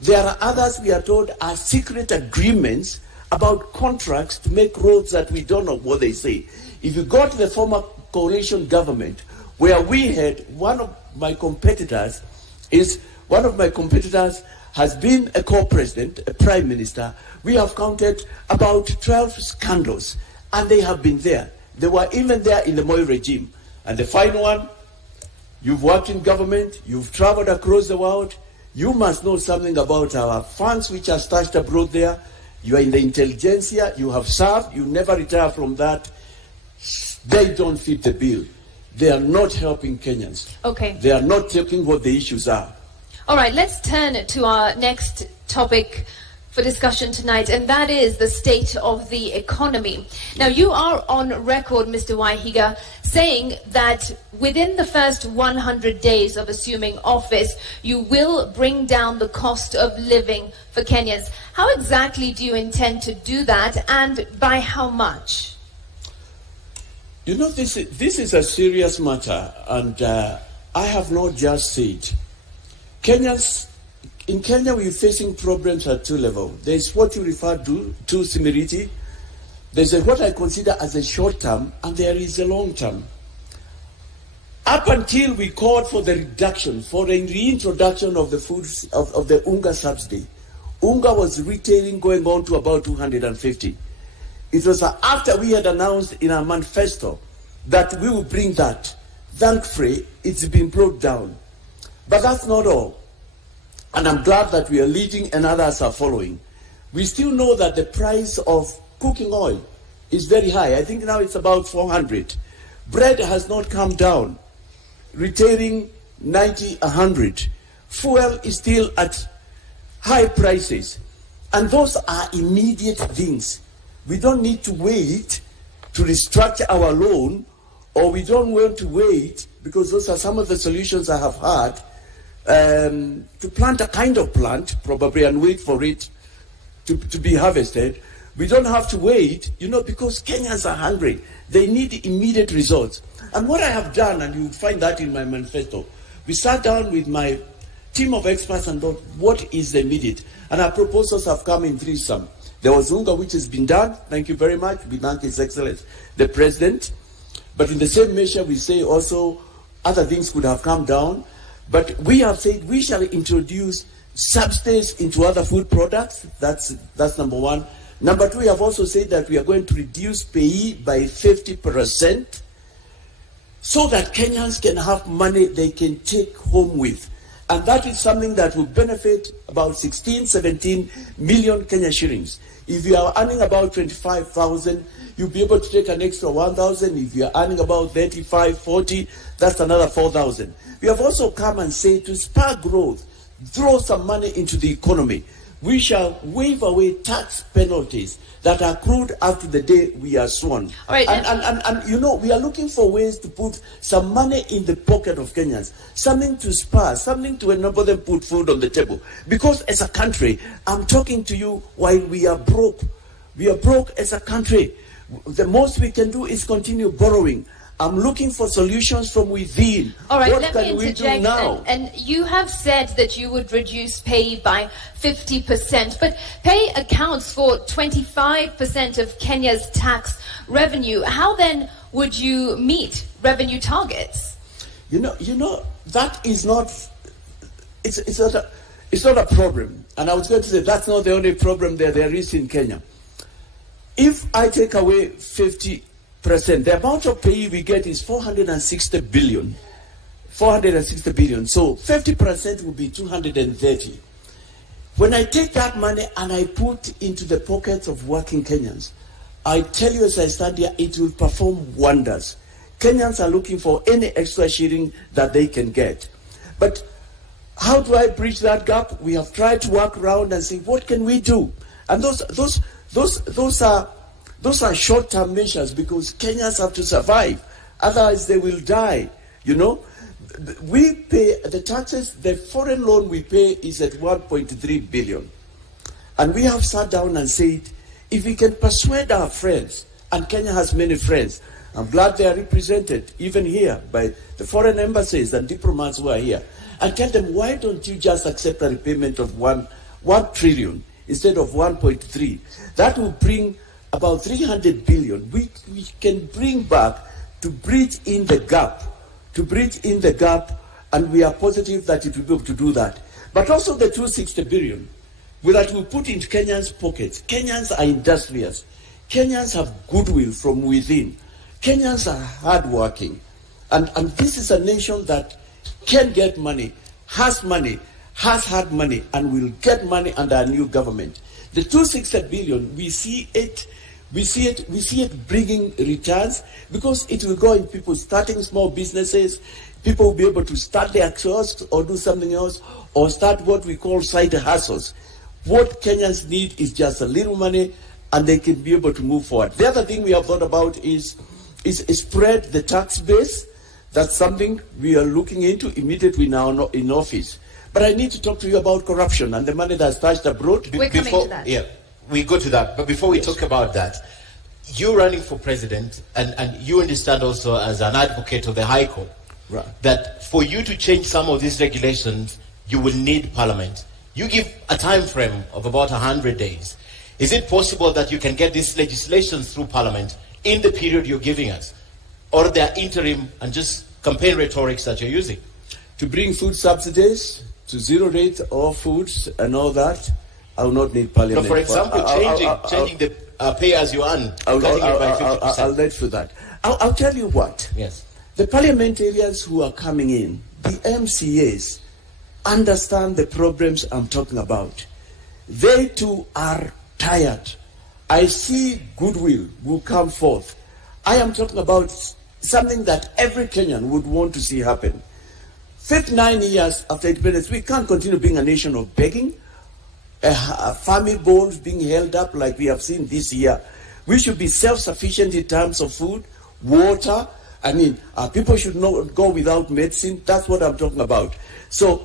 There are others, we are told, are secret agreements about contracts to make roads that we don't know what they say. If you go to the former coalition government, where we had one of my competitors has been a co-president, a prime minister. We have counted about 12 scandals, and they have been there. They were even there in the Moi regime. And the final one, you've worked in government, you've traveled across the world, you must know something about our funds which are stashed abroad there. You are in the intelligentsia, you have served, you never retire from that. They don't fit the bill. They are not helping Kenyans. Okay. They are not taking what the issues are. All right, let's turn to our next topic. for discussion tonight, and that is the state of the economy. Now, you are on record, Mr. Waihiga, saying that within the first 100 days of assuming office, you will bring down the cost of living for Kenyans. How exactly do you intend to do that, and by how much? You know, this is a serious matter, and I have not just said. In Kenya, we're facing problems at two levels. There's what you refer to Simiriti. There's what I consider as a short term, and there is a long term. Up until we called for the reduction, for a reintroduction of the food of the Unga subsidy, Unga was retailing going on to about 250. It was after we had announced in our manifesto that we will bring that. Thankfully, it's been brought down. But that's not all. And I'm glad that we are leading and others are following. We still know that the price of cooking oil is very high. I think now it's about 400. Bread has not come down, retailing 90, 100. Fuel is still at high prices. And those are immediate things. We don't need to wait to restructure our loan, or we don't want to wait, because those are some of the solutions I have had, to plant a kind of plant, probably, and wait for it to be harvested. We don't have to wait, because Kenyans are hungry. They need immediate results. And what I have done, and you'll find that in my manifesto, we sat down with my team of experts and thought, what is the immediate? And our proposals have come in threesome. There was Unga, which has been done. Thank you very much. We thank His Excellency, the President. But in the same measure, we say also other things could have come down. But we have said we shall introduce subsidies into other food products. That's number one. Number two, we have also said that we are going to reduce pay by 50% so that Kenyans can have money they can take home with. And that is something that will benefit about 16, 17 million Kenya shillings. If you are earning about 25,000, you'll be able to take an extra 1,000. If you're earning about 35, 40, that's another 4,000. We have also come and said to spur growth, throw some money into the economy. We shall waive away tax penalties that are accrued after the day we are sworn. All right, and we are looking for ways to put some money in the pocket of Kenyans, something to spur, something to enable them put food on the table. Because as a country, I'm talking to you while we are broke. We are broke as a country. The most we can do is continue borrowing. I'm looking for solutions from within. All right, what let can me we do interject. now? And you have said that you would reduce pay by 50%, but pay accounts for 25% of Kenya's tax revenue. How then would you meet revenue targets? That is not. It's not a problem. And I was going to say that's not the only problem there is in Kenya. If I take away 50%, the amount of pay we get is 460 billion. 460 billion. So 50% will be 230. When I take that money and I put into the pockets of working Kenyans, I tell you as I stand here, it will perform wonders. Kenyans are looking for any extra shilling that they can get. But how do I bridge that gap? We have tried to work around and see what can we do. And those are short-term measures because Kenyans have to survive. Otherwise, they will die. We pay the taxes. The foreign loan we pay is at 1.3 billion, and we have sat down and said, if we can persuade our friends, and Kenya has many friends. I'm glad they are represented even here by the foreign embassies and diplomats who are here, and tell them, why don't you just accept a repayment of 1 trillion instead of 1.3? That will bring about 300 billion. We can bring back to bridge in the gap. And we are positive that it will be able to do that. But also the 260 billion, that will put into Kenyans' pockets. Kenyans are industrious. Kenyans have goodwill from within. Kenyans are hardworking. And this is a nation that can get money, has had money, and will get money under a new government. The 260 billion, we see it bringing returns because it will go in people starting small businesses. People will be able to start their kiosks or do something else or start what we call side hustles. What Kenyans need is just a little money, and they can be able to move forward. The other thing we have thought about is spread the tax base. That's something we are looking into immediately now in office. But I need to talk to you about corruption and the money that's stashed abroad. We're coming to that. Yeah, we go to that. But before we talk about that, you're running for president, and you understand also as an advocate of the High Court, right, that for you to change some of these regulations, you will need Parliament. You give a time frame of about 100 days. Is it possible that you can get these legislations through Parliament in the period you're giving us? Or they're interim and just campaign rhetorics that you're using? To bring food subsidies to zero rate of foods and all that, I will not need Parliament. No, for example, changing the pay as you earn, cutting it by 50%. I'll let for that. I'll tell you what. Yes. The parliamentarians who are coming in, the MCAs, understand the problems I'm talking about. They too are tired. I see goodwill will come forth. I am talking about something that every Kenyan would want to see happen. 59 years after independence, we can't continue being a nation of begging, family bowls being held up like we have seen this year. We should be self-sufficient in terms of food, water. I mean, people should not go without medicine. That's what I'm talking about. So,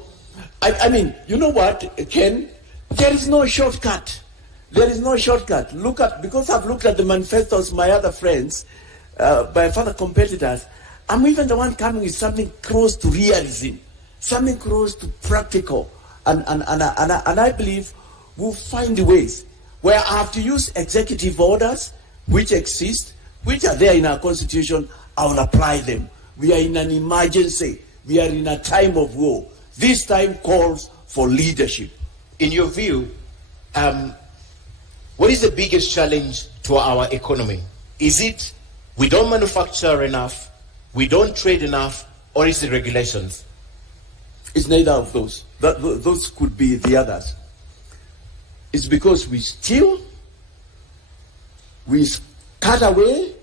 I mean, you know what, Ken? There is no shortcut. There is no shortcut. Because I've looked at the manifestos of my other friends, my other competitors, I'm even the one coming with something close to realism, something close to practical. And I believe we'll find ways where I have to use executive orders, which exist, which are there in our constitution. I will apply them. We are in an emergency. We are in a time of war. This time calls for leadership. In your view, what is the biggest challenge to our economy? Is it we don't manufacture enough, we don't trade enough, or is it regulations? It's neither of those. Those could be the others. It's because we steal, we cut away,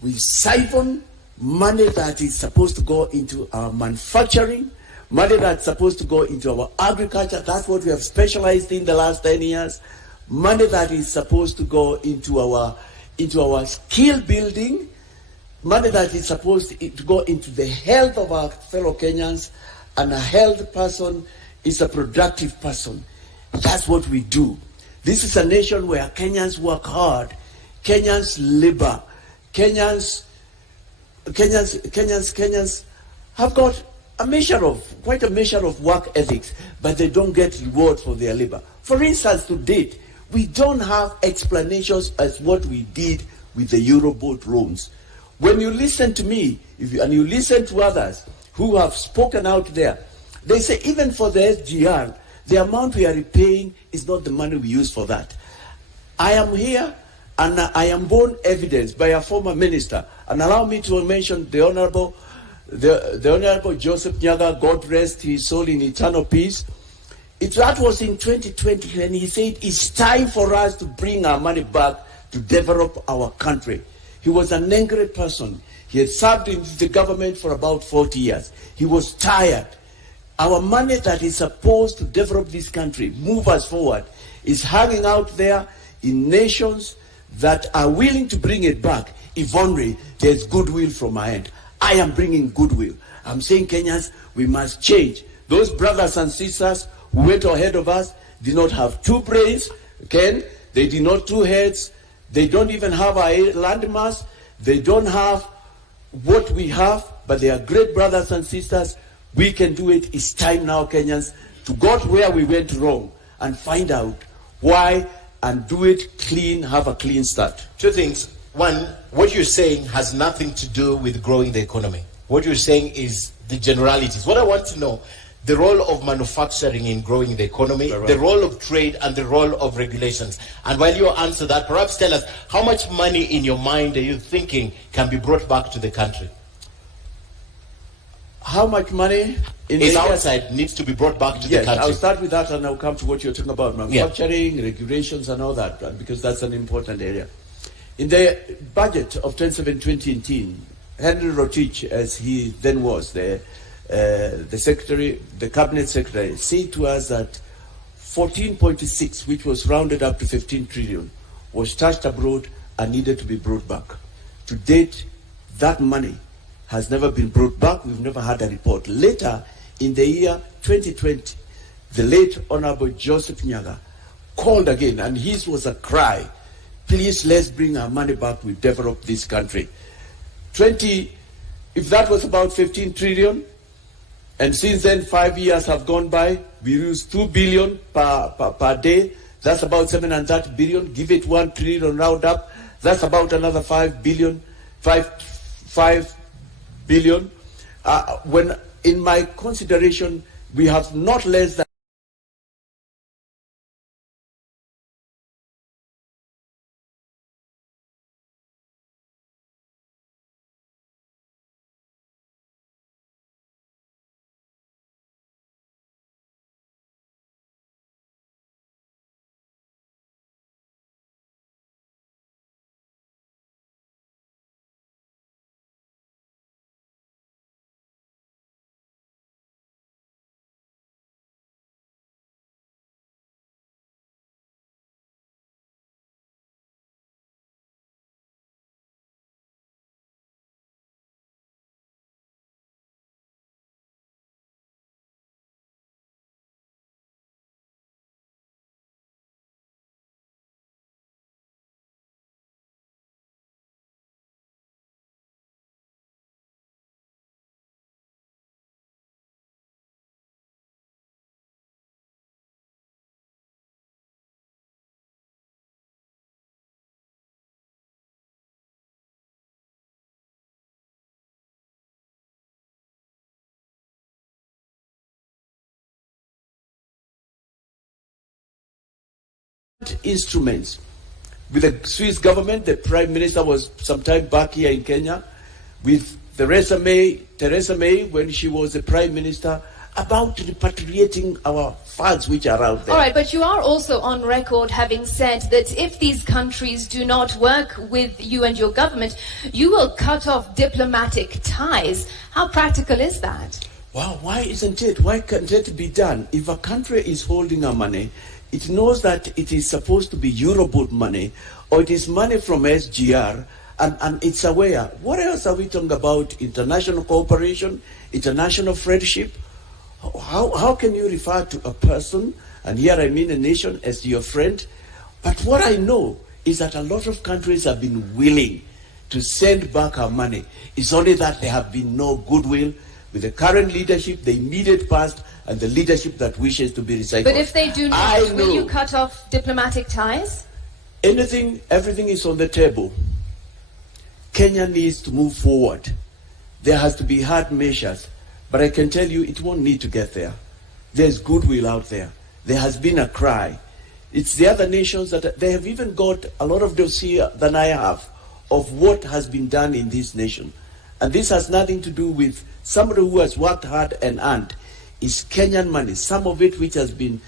we siphon money that is supposed to go into our manufacturing, money that's supposed to go into our agriculture. That's what we have specialized in the last 10 years. Money that is supposed to go into our skill building, money that is supposed to go into the health of our fellow Kenyans. And a healthy person is a productive person. That's what we do. This is a nation where Kenyans work hard, Kenyans labor, Kenyans have got quite a measure of work ethics, but they don't get reward for their labor. For instance, to date, we don't have explanations as what we did with the Euroboat loans. When you listen to me, and you listen to others who have spoken out there, they say even for the SGR, the amount we are repaying is not the money we use for that. I am here, and I am borne evidence by a former minister, and allow me to mention the Honorable Joseph Nyaga, God rest his soul in eternal peace. That was in 2020, and he said it's time for us to bring our money back to develop our country. He was an angry person. He had served in the government for about 40 years. He was tired. Our money that is supposed to develop this country, move us forward, is hanging out there in nations that are willing to bring it back if only there's goodwill from my end. I am bringing goodwill. I'm saying, Kenyans, we must change. Those brothers and sisters who went ahead of us did not have two brains, Ken. They did not two heads. They don't even have a landmass. They don't have what we have, but they are great brothers and sisters. We can do it. It's time now, Kenyans, to go to where we went wrong and find out why and do it clean, have a clean start. Two things. One, what you're saying has nothing to do with growing the economy. What you're saying is the generalities. What I want to know, the role of manufacturing in growing the economy, the role of trade, and the role of regulations. And while you answer that, perhaps tell us how much money in your mind are you thinking can be brought back to the country? How much money is outside needs to be brought back to the country? I'll start with that, and I'll come to what you're talking about, manufacturing, regulations, and all that, because that's an important area. In the budget of 2017-2018, Henry Rotich, as he then was the cabinet secretary, said to us that 14.6, which was rounded up to 15 trillion, was stashed abroad and needed to be brought back. To date, that money has never been brought back. We've never had a report. Later, in the year 2020, the late Honorable Joseph Nyaga called again, and his was a cry, please, let's bring our money back. We develop this country. If that was about 15 trillion, and since then 5 years have gone by, we use 2 billion per day. That's about 730 billion. Give it 1 trillion round up. That's about another 5 billion. 5 billion. When in my consideration, we have not less than instruments with the Swiss government. The Prime Minister was sometime back here in Kenya with Theresa May when she was the Prime Minister, about repatriating our funds which are out there. All right, but you are also on record having said that if these countries do not work with you and your government, you will cut off diplomatic ties. How practical is that? Wow, why isn't it? Why can't it be done? If a country is holding our money, it knows that it is supposed to be Eurobond money, or it is money from SGR, and it's aware. What else are we talking about? International cooperation, international friendship? How can you refer to a person, and here I mean a nation, as your friend? But what I know is that a lot of countries have been willing to send back our money. It's only that there have been no goodwill with the current leadership, the immediate past, and the leadership that wishes to be recycled. But if they do not, will you cut off diplomatic ties? Everything is on the table. Kenya needs to move forward. There has to be hard measures. But I can tell you, it won't need to get there. There's goodwill out there. There has been a cry. It's the other nations that they have even got a lot of dossier than I have of what has been done in this nation. And this has nothing to do with somebody who has worked hard and earned. It's Kenyan money, some of it which has been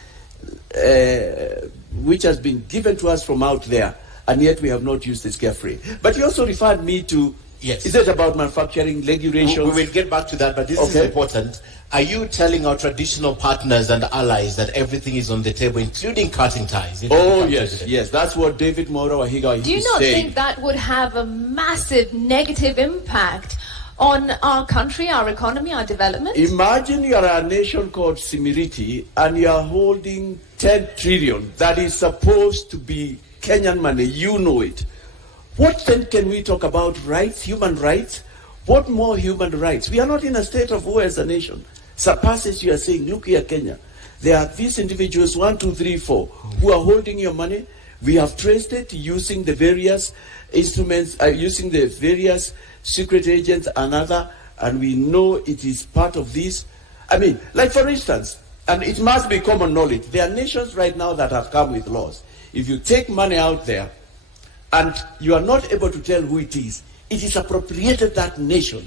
given to us from out there, and yet we have not used this carefree. But you also referred me to, yes, is it about manufacturing regulations? We will get back to that, but this is important. Are you telling our traditional partners and allies that everything is on the table, including cutting ties? Oh, yes. That's what David Moro Wahiga is saying. Do you not think that would have a massive negative impact on our country, our economy, our development? Imagine you are a nation called Simiriti and you are holding 10 trillion that is supposed to be Kenyan money. You know it. What then can we talk about? Rights, human rights? What more human rights? We are not in a state of war as a nation. Surpasses you are saying, look here, Kenya. There are these individuals, 1, 2, 3, 4, who are holding your money. We have traced it using the various instruments, using the various secret agents and other, and we know it is part of this. I mean, like for instance, and it must be common knowledge, there are nations right now that have come with laws. If you take money out there and you are not able to tell who it is appropriated that nation,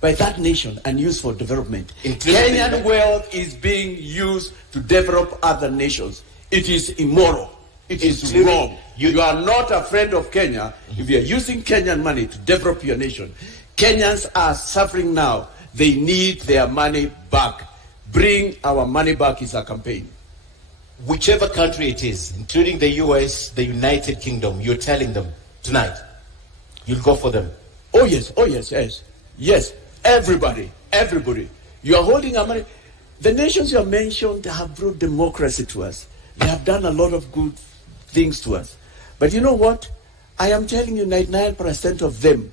by that nation, and used for development. Kenyan wealth is being used to develop other nations. It is immoral. It is wrong. You are not a friend of Kenya if you are using Kenyan money to develop your nation. Kenyans are suffering now. They need their money back. Bring our money back is our campaign. whichever country it is, including the US, the United Kingdom, you're telling them tonight, you'll go for them? Oh yes, yes. Everybody. You are holding our money. The nations you have mentioned have brought democracy to us. They have done a lot of good things to us. But you know what? I am telling you, 99% of them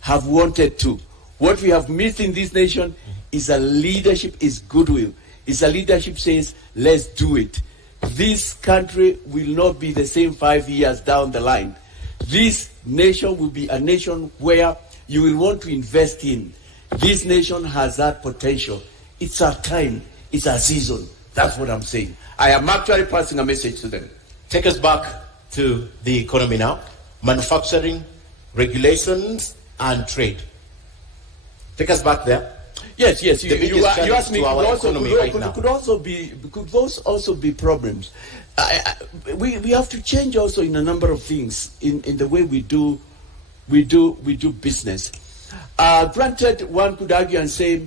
have wanted to. What we have missed in this nation is a leadership, is goodwill. It's a leadership says, let's do it. This country will not be the same 5 years down the line. This nation will be a nation where you will want to invest in. This nation has that potential. It's our time. It's our season. That's what I'm saying. I am actually passing a message to them. Take us back to the economy now. Manufacturing, regulations, and trade. Take us back there. Yes. You asked me. Could those also be problems? We have to change also in a number of things in the way we do business. Granted, one could argue and say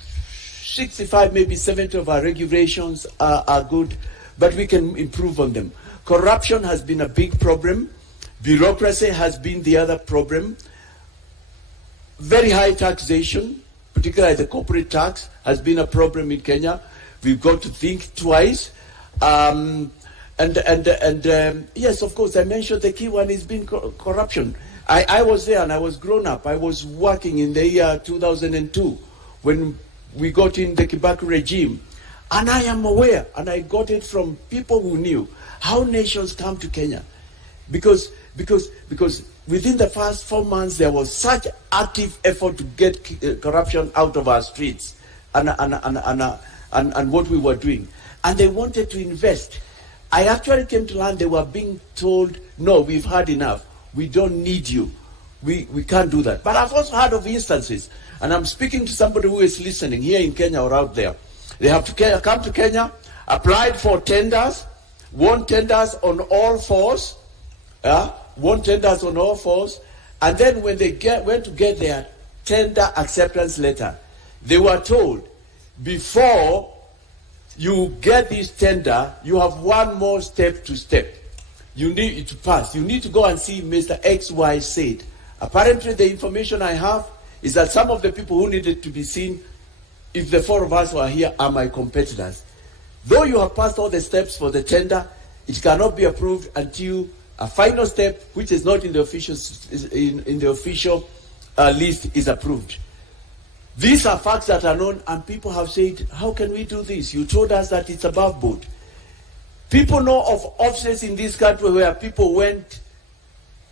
65, maybe 70 of our regulations are good, but we can improve on them. Corruption has been a big problem. Bureaucracy has been the other problem. Very high taxation, particularly the corporate tax, has been a problem in Kenya. We've got to think twice. Yes, of course, I mentioned the key one has been corruption. I was there and I was grown up. I was working in the year 2002 when we got in the Kibaki regime. And I am aware, and I got it from people who knew how nations come to Kenya. Because within the first 4 months, there was such active effort to get corruption out of our streets and what we were doing. And they wanted to invest. I actually came to learn they were being told, no, we've had enough. We don't need you. We can't do that. But I've also heard of instances, and I'm speaking to somebody who is listening here in Kenya or out there. They have to come to Kenya, applied for tenders, won tenders on all fours, and then when they went to get their tender acceptance letter, they were told, before you get this tender, you have one more step to step. You need to pass. You need to go and see Mr. XY said. Apparently, the information I have is that some of the people who needed to be seen, if the four of us were here, are my competitors. Though you have passed all the steps for the tender, it cannot be approved until a final step, which is not in the official list, is approved. These are facts that are known, and people have said, how can we do this? You told us that it's above board. People know of offices in this country where people went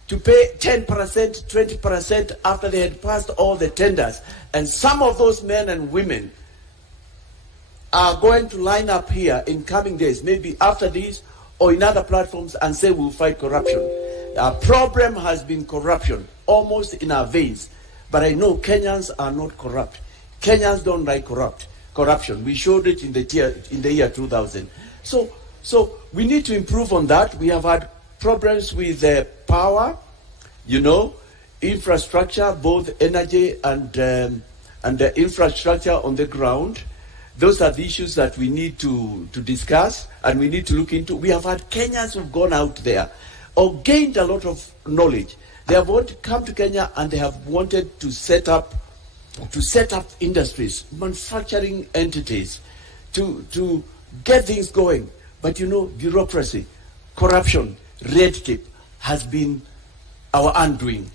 to pay 10%, 20% after they had passed all the tenders. And some of those men and women are going to line up here in coming days, maybe after this or in other platforms, and say we'll fight corruption. Our problem has been corruption, almost in our veins. But I know Kenyans are not corrupt. Kenyans don't like corruption. We showed it in the year 2000. So we need to improve on that. We have had problems with power, infrastructure, both energy and the infrastructure on the ground. Those are the issues that we need to discuss and we need to look into. We have had Kenyans who've gone out there or gained a lot of knowledge. They have wanted to come to Kenya and they have wanted to set up industries, manufacturing entities, to get things going. But bureaucracy, corruption, red tape has been our undoing.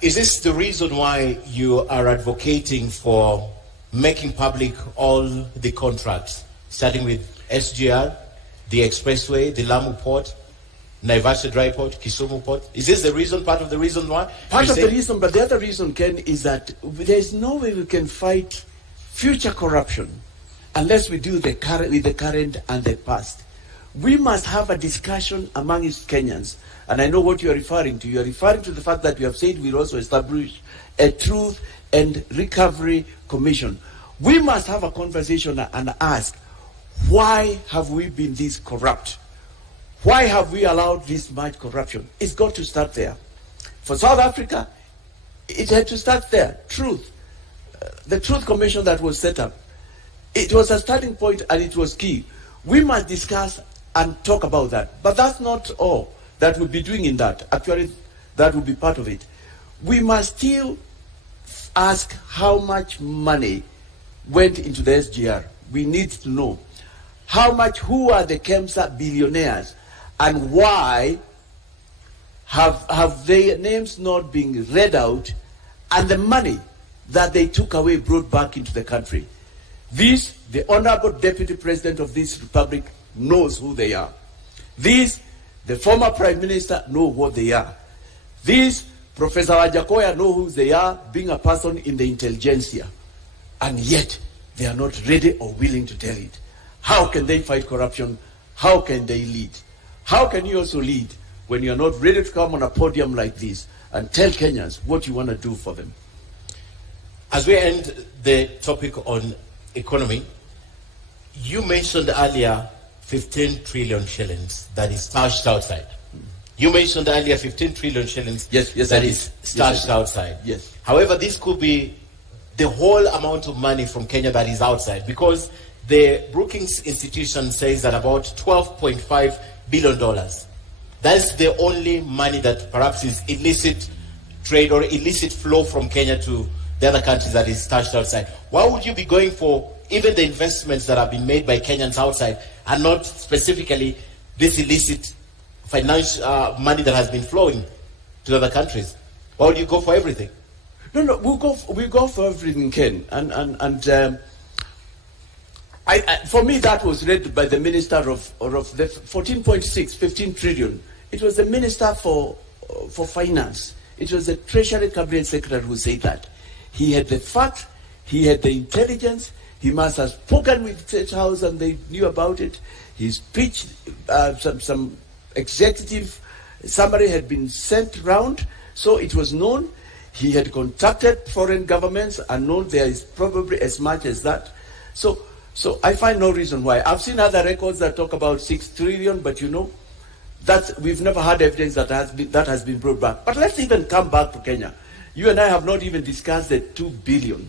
Is this the reason why you are advocating for making public all the contracts, starting with SGR, the expressway, the Lamu Port, Naivasha Dry Port, Kisumu Port? Is this part of the reason why? Part of the reason, but the other reason, Ken, is that there is no way we can fight future corruption unless we do with the current and the past. We must have a discussion among Kenyans. And I know what you are referring to. You are referring to the fact that we have said we'll also establish a Truth and Recovery Commission. We must have a conversation and ask, why have we been this corrupt? Why have we allowed this much corruption? It's got to start there. For South Africa, it had to start there. Truth. The Truth Commission that was set up. It was a starting point and it was key. We must discuss and talk about that. But that's not all that we'll be doing in that. Actually, that will be part of it. We must still ask how much money went into the SGR. We need to know how much, who are the KEMSA billionaires, and why have their names not been read out, and the money that they took away brought back into the country. This, the Honorable Deputy President of this Republic knows who they are. These, the former Prime Minister, know what they are. These, Professor Wajakoya, know who they are, being a person in the intelligentsia. And yet, they are not ready or willing to tell it. How can they fight corruption? How can they lead? How can you also lead when you're not ready to come on a podium like this and tell Kenyans what you want to do for them? As we end the topic on economy, you mentioned earlier 15 trillion shillings that is stashed outside. You mentioned earlier 15 trillion shillings that is stashed outside. Yes. However, this could be the whole amount of money from Kenya that is outside, because the Brookings Institution says that about $12.5 billion. That's the only money that perhaps is illicit trade or illicit flow from Kenya to the other countries that is stashed outside. Why would you be going for even the investments that have been made by Kenyans outside and not specifically this illicit financial money that has been flowing to other countries? Why would you go for everything? No, we go for everything, Ken. For me, that was read by the Minister of the 14.6, 15 trillion. It was the Minister for Finance. It was the Treasury Cabinet Secretary who said that. He had the fact, he had the intelligence, he must have spoken with State House and they knew about it. His speech, some executive summary had been sent round, so it was known. He had contacted foreign governments and known there is probably as much as that. So I find no reason why. I've seen other records that talk about 6 trillion, but you know, that we've never had evidence that has been brought back. But let's even come back to Kenya. You and I have not even discussed the 2 billion.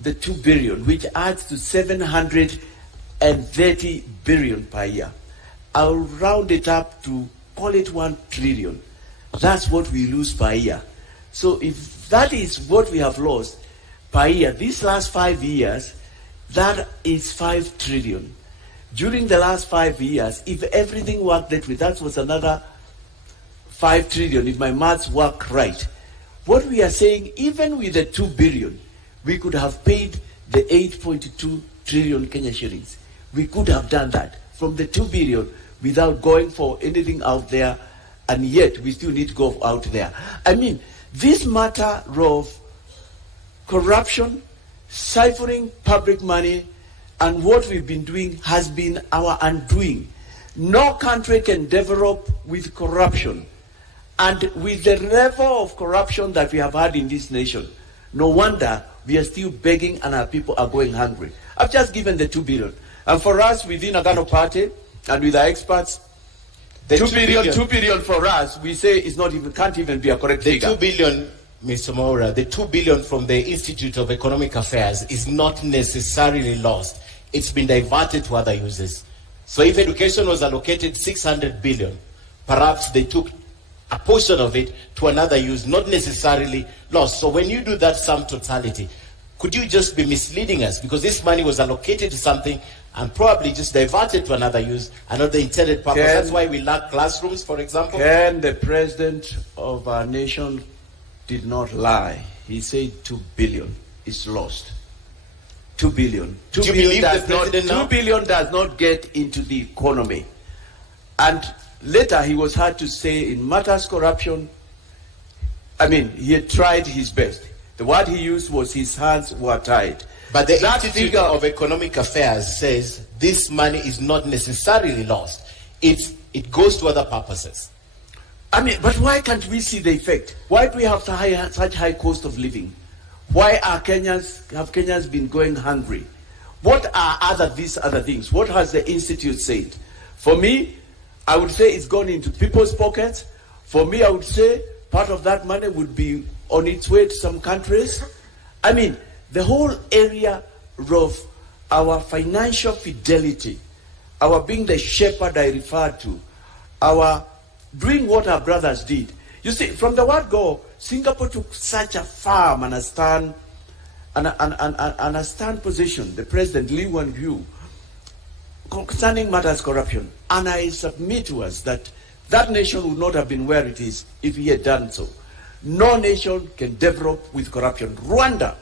The 2 billion, which adds to 730 billion per year. I'll round it up to call it 1 trillion. That's what we lose per year. So if that is what we have lost per year, these last 5 years, that is 5 trillion. During the last 5 years, if everything worked that way, that was another 5 trillion, if my maths work right. What we are saying, even with the 2 billion, we could have paid the 8.2 trillion Kenya shillings. We could have done that from the 2 billion without going for anything out there, and yet we still need to go out there. I mean, this matter of corruption, siphoning public money, and what we've been doing has been our undoing. No country can develop with corruption. And with the level of corruption that we have had in this nation, no wonder we are still begging and our people are going hungry. I've just given the 2 billion. And for us within Agano Party and with our experts, the 2 billion for us, we say is not even, can't even be a correct figure. The 2 billion, Mr. Mwaura, the 2 billion from the Institute of Economic Affairs is not necessarily lost. It's been diverted to other uses. So if education was allocated 600 billion, perhaps they took a portion of it to another use, not necessarily lost. So when you do that sum totality, could you just be misleading us? Because this money was allocated to something and probably just diverted to another use and not the intended purpose. That's why we lack classrooms, for example. The president of our nation did not lie. He said 2 billion is lost. 2 billion. 2 billion does not get into the economy. And later he was had to say in matters corruption, I mean, he had tried his best. The word he used was his hands were tied. But the Institute of Economic Affairs says this money is not necessarily lost. It goes to other purposes. I mean, but why can't we see the effect? Why do we have such high cost of living? Why have Kenyans been going hungry? What are these other things? What has the Institute said? For me, I would say it's gone into people's pockets. For me, I would say part of that money would be on its way to some countries. I mean, the whole area of our financial fidelity, our being the shepherd I referred to, our doing what our brothers did. You see, from the word go, Singapore took such a firm and a stern position, the President Lee Kuan Yew, concerning matters corruption. And I submit to us that that nation would not have been where it is if he had done so. No nation can develop with corruption. Rwanda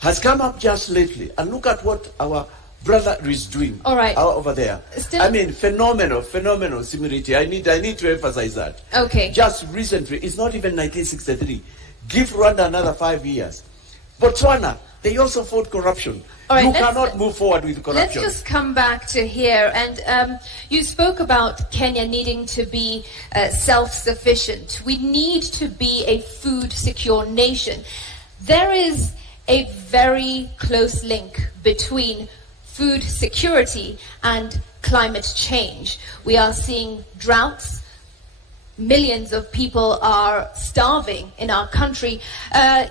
has come up just lately, and look at what our brother is doing. All right. Over there. I mean, phenomenal similarity. I need to emphasize that. Okay. Just recently, it's not even 1963. Give Rwanda another 5 years. Botswana, they also fought corruption. All right, you cannot move forward with corruption. Let's just come back to here. And you spoke about Kenya needing to be self-sufficient. We need to be a food-secure nation. There is a very close link between food security and climate change. We are seeing droughts. Millions of people are starving in our country,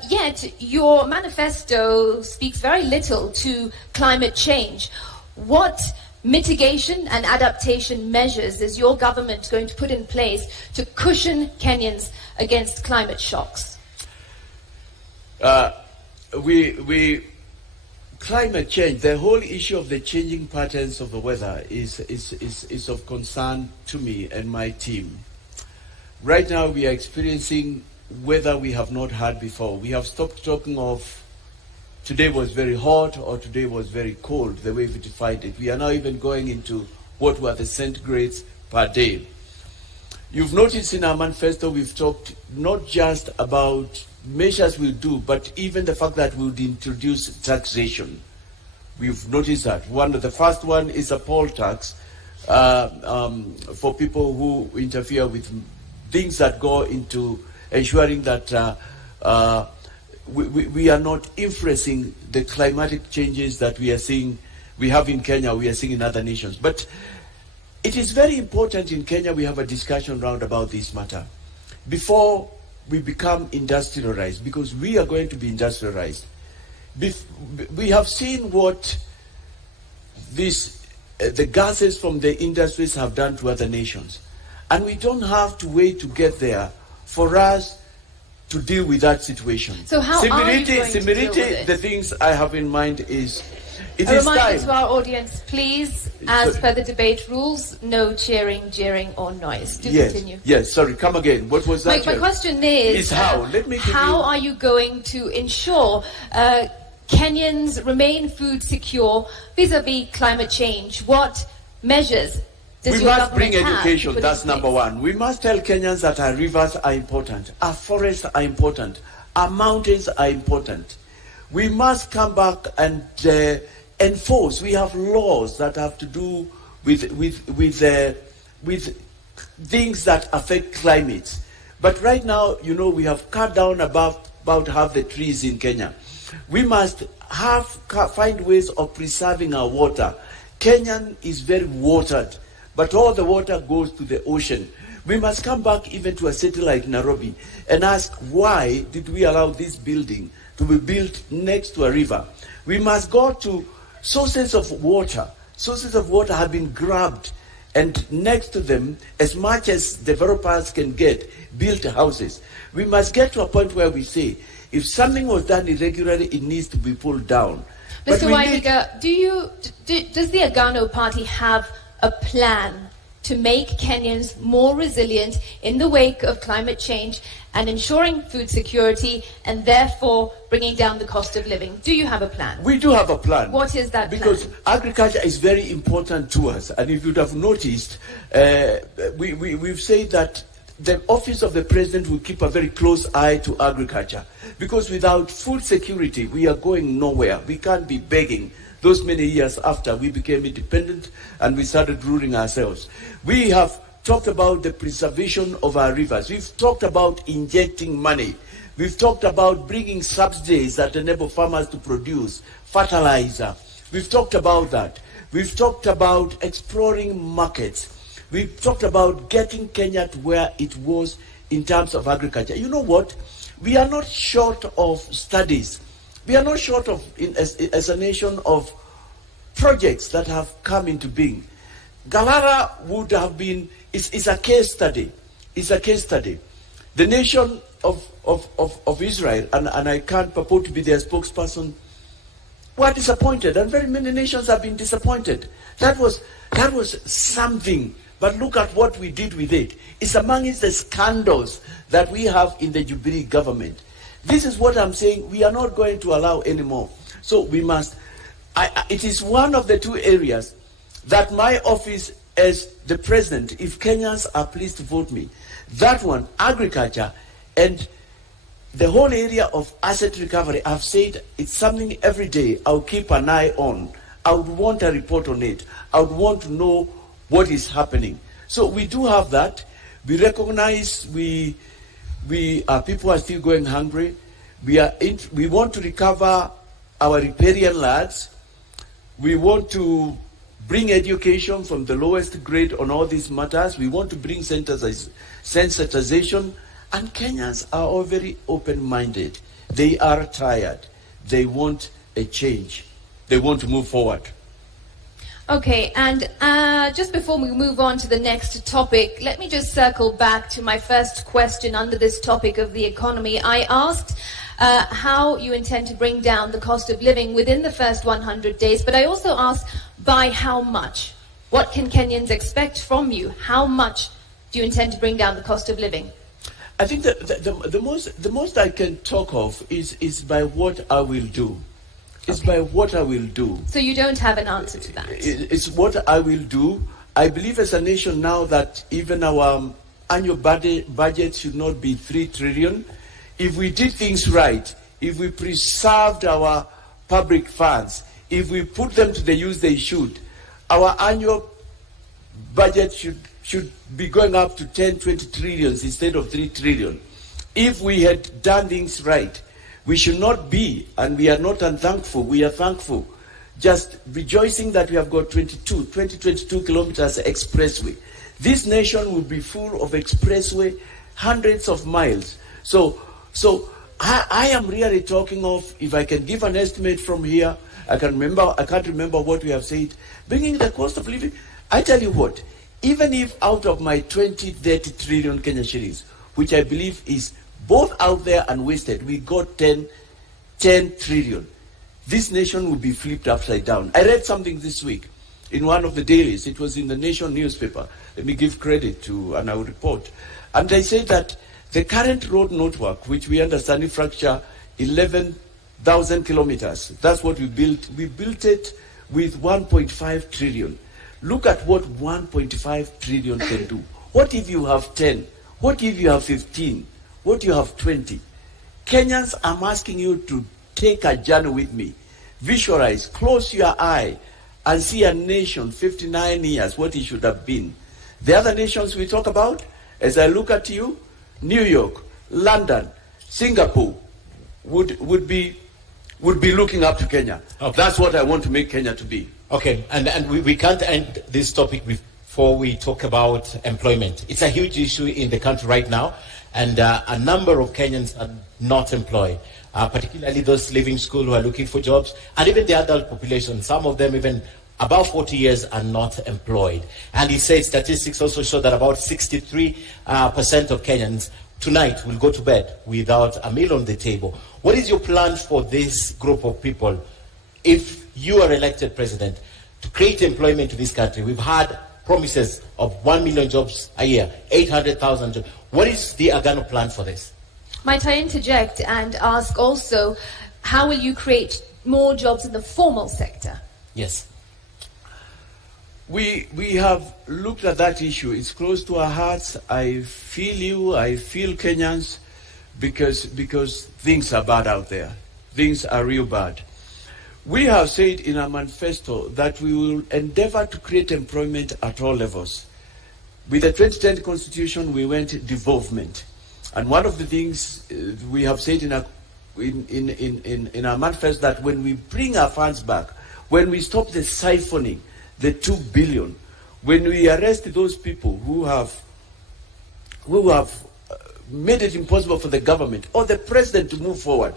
yet your manifesto speaks very little to climate change. What mitigation and adaptation measures is your government going to put in place to cushion Kenyans against climate shocks? Climate change, the whole issue of the changing patterns of the weather is of concern to me and my team. Right now we are experiencing weather we have not had before. We have stopped talking of today was very hot or today was very cold, the way we defined it. We are now even going into what were the centigrades per day. You've noticed in our manifesto we've talked not just about measures we'll do, but even the fact that we'll introduce taxation. We've noticed that. The first one is a poll tax for people who interfere with things that go into ensuring that we are not influencing the climatic changes that we are seeing, we have in Kenya, we are seeing in other nations. But it is very important in Kenya we have a discussion round about this matter before we become industrialized, because we are going to be industrialized. We have seen what the gases from the industries have done to other nations. And we don't have to wait to get there for us to deal with that situation. So how are you going to deal with it? The things I have in mind is, it a is reminder time. to our audience, please, as per the debate rules, no cheering, jeering, or noise. Do continue. Yes, sorry, come again. What was that? My question is how? Let me give how you... are you going to ensure Kenyans remain food secure vis-a-vis climate change? What measures does We your must bring government have education, to put that's in number place? one. We must tell Kenyans that our rivers are important, our forests are important, our mountains are important. We must come back and enforce. We have laws that have to do with things that affect climate. But right now, we have cut down about half the trees in Kenya. We must find ways of preserving our water. Kenya is very watered, but all the water goes to the ocean. We must come back even to a city like Nairobi and ask, why did we allow this building to be built next to a river? We must go to sources of water. Sources of water have been grabbed, and next to them, as much as developers can get, built houses. We must get to a point where we say, if something was done irregularly, it needs to be pulled down. Mr. Wainiga, does the Agano Party have a plan to make Kenyans more resilient in the wake of climate change and ensuring food security and therefore bringing down the cost of living? Do you have a plan? We do have a plan. What is that Because plan? agriculture is very important to us. And if you'd have noticed, we've said that the office of the president will keep a very close eye to agriculture. Because without food security, we are going nowhere. We can't be begging those many years after we became independent and we started ruling ourselves. We have talked about the preservation of our rivers. We've talked about injecting money. We've talked about bringing subsidies that enable farmers to produce fertilizer. We've talked about that. We've talked about exploring markets. We've talked about getting Kenya to where it was in terms of agriculture. You know what? We are not short of studies. We are not short of, as a nation, of projects that have come into being. Galara would have been, is a case study. It's a case study. The nation of Israel, and I can't purport to be their spokesperson, were disappointed, and very many nations have been disappointed. That was something. But look at what we did with it. It's amongst the scandals that we have in the Jubilee government. This is what I'm saying. We are not going to allow anymore. So we must. It is one of the two areas that my office as the president, if Kenyans are pleased to vote me, that one, agriculture, and the whole area of asset recovery, I've said it's something every day I'll keep an eye on. I would want a report on it. I would want to know what is happening. So we do have that. We recognize we people are still going hungry. We want to recover our riparian lands. We want to bring education from the lowest grade on all these matters. We want to bring sensitization. And Kenyans are all very open-minded. They are tired. They want a change. They want to move forward. Okay, and just before we move on to the next topic, let me just circle back to my first question under this topic of the economy. I asked how you intend to bring down the cost of living within the first 100 days, but I also asked by how much? What can Kenyans expect from you? How much do you intend to bring down the cost of living? I think the most I can talk of is by what I will do. It's by what I will do. So you don't have an answer to that? It's what I will do. I believe as a nation now that even our annual budget should not be 3 trillion. If we did things right, if we preserved our public funds, if we put them to the use they should, our annual budget should be going up to 10, 20 trillions instead of 3 trillion. If we had done things right, we should not be, and we are not unthankful, we are thankful, just rejoicing that we have got 22 kilometers expressway. This nation will be full of expressway, hundreds of miles. So I am really talking of, if I can give an estimate from here, I can't remember what we have said, bringing the cost of living. I tell you what, even if out of my 30 trillion Kenya shillings, which I believe is both out there and wasted, we got 10 trillion. This nation will be flipped upside down. I read something this week in one of the dailies. It was in the Nation newspaper. Let me give credit to, and I will report. And they say that the current road network, which we understand fracture 11,000 kilometers, that's what we built. We built it with 1.5 trillion. Look at what 1.5 trillion can do. What if you have 10? What if you have 15? What if you have 20? Kenyans, I'm asking you to take a journey with me. Visualize, close your eye, and see a nation 59 years, what it should have been. The other nations we talk about, as I look at you, New York, London, Singapore would be looking up to Kenya. Okay. That's what I want to make Kenya to be. Okay, and we can't end this topic before we talk about employment. It's a huge issue in the country right now, and a number of Kenyans are not employed, particularly those leaving school who are looking for jobs, and even the adult population. Some of them even above 40 years are not employed. And he said statistics also show that about 63% of Kenyans tonight will go to bed without a meal on the table. What is your plan for this group of people if you are elected president to create employment to this country? We've had promises of 1 million jobs a year, 800,000 jobs. What is the Agano plan for this? Might I interject and ask also, how will you create more jobs in the formal sector? Yes. We have looked at that issue. It's close to our hearts. I feel you. I feel Kenyans, because things are bad out there. Things are real bad. We have said in our manifesto that we will endeavor to create employment at all levels. With the 2010 Constitution, we went devolvement, and one of the things we have said in our manifesto that when we bring our funds back, when we stop the siphoning, the 2 billion, when we arrest those people who have made it impossible for the government or the president to move forward,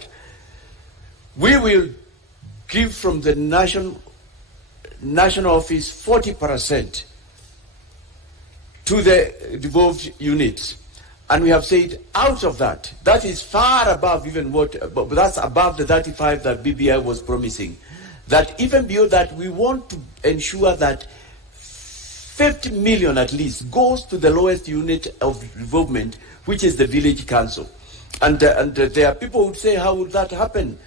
we will give from the national office 40% to the devolved units. And we have said out of that, that is far above even but that's above the 35 that BBI was promising. That even beyond that, we want to ensure that 50 million at least goes to the lowest unit of development, which is the village council. And there are people who would say, how would that happen?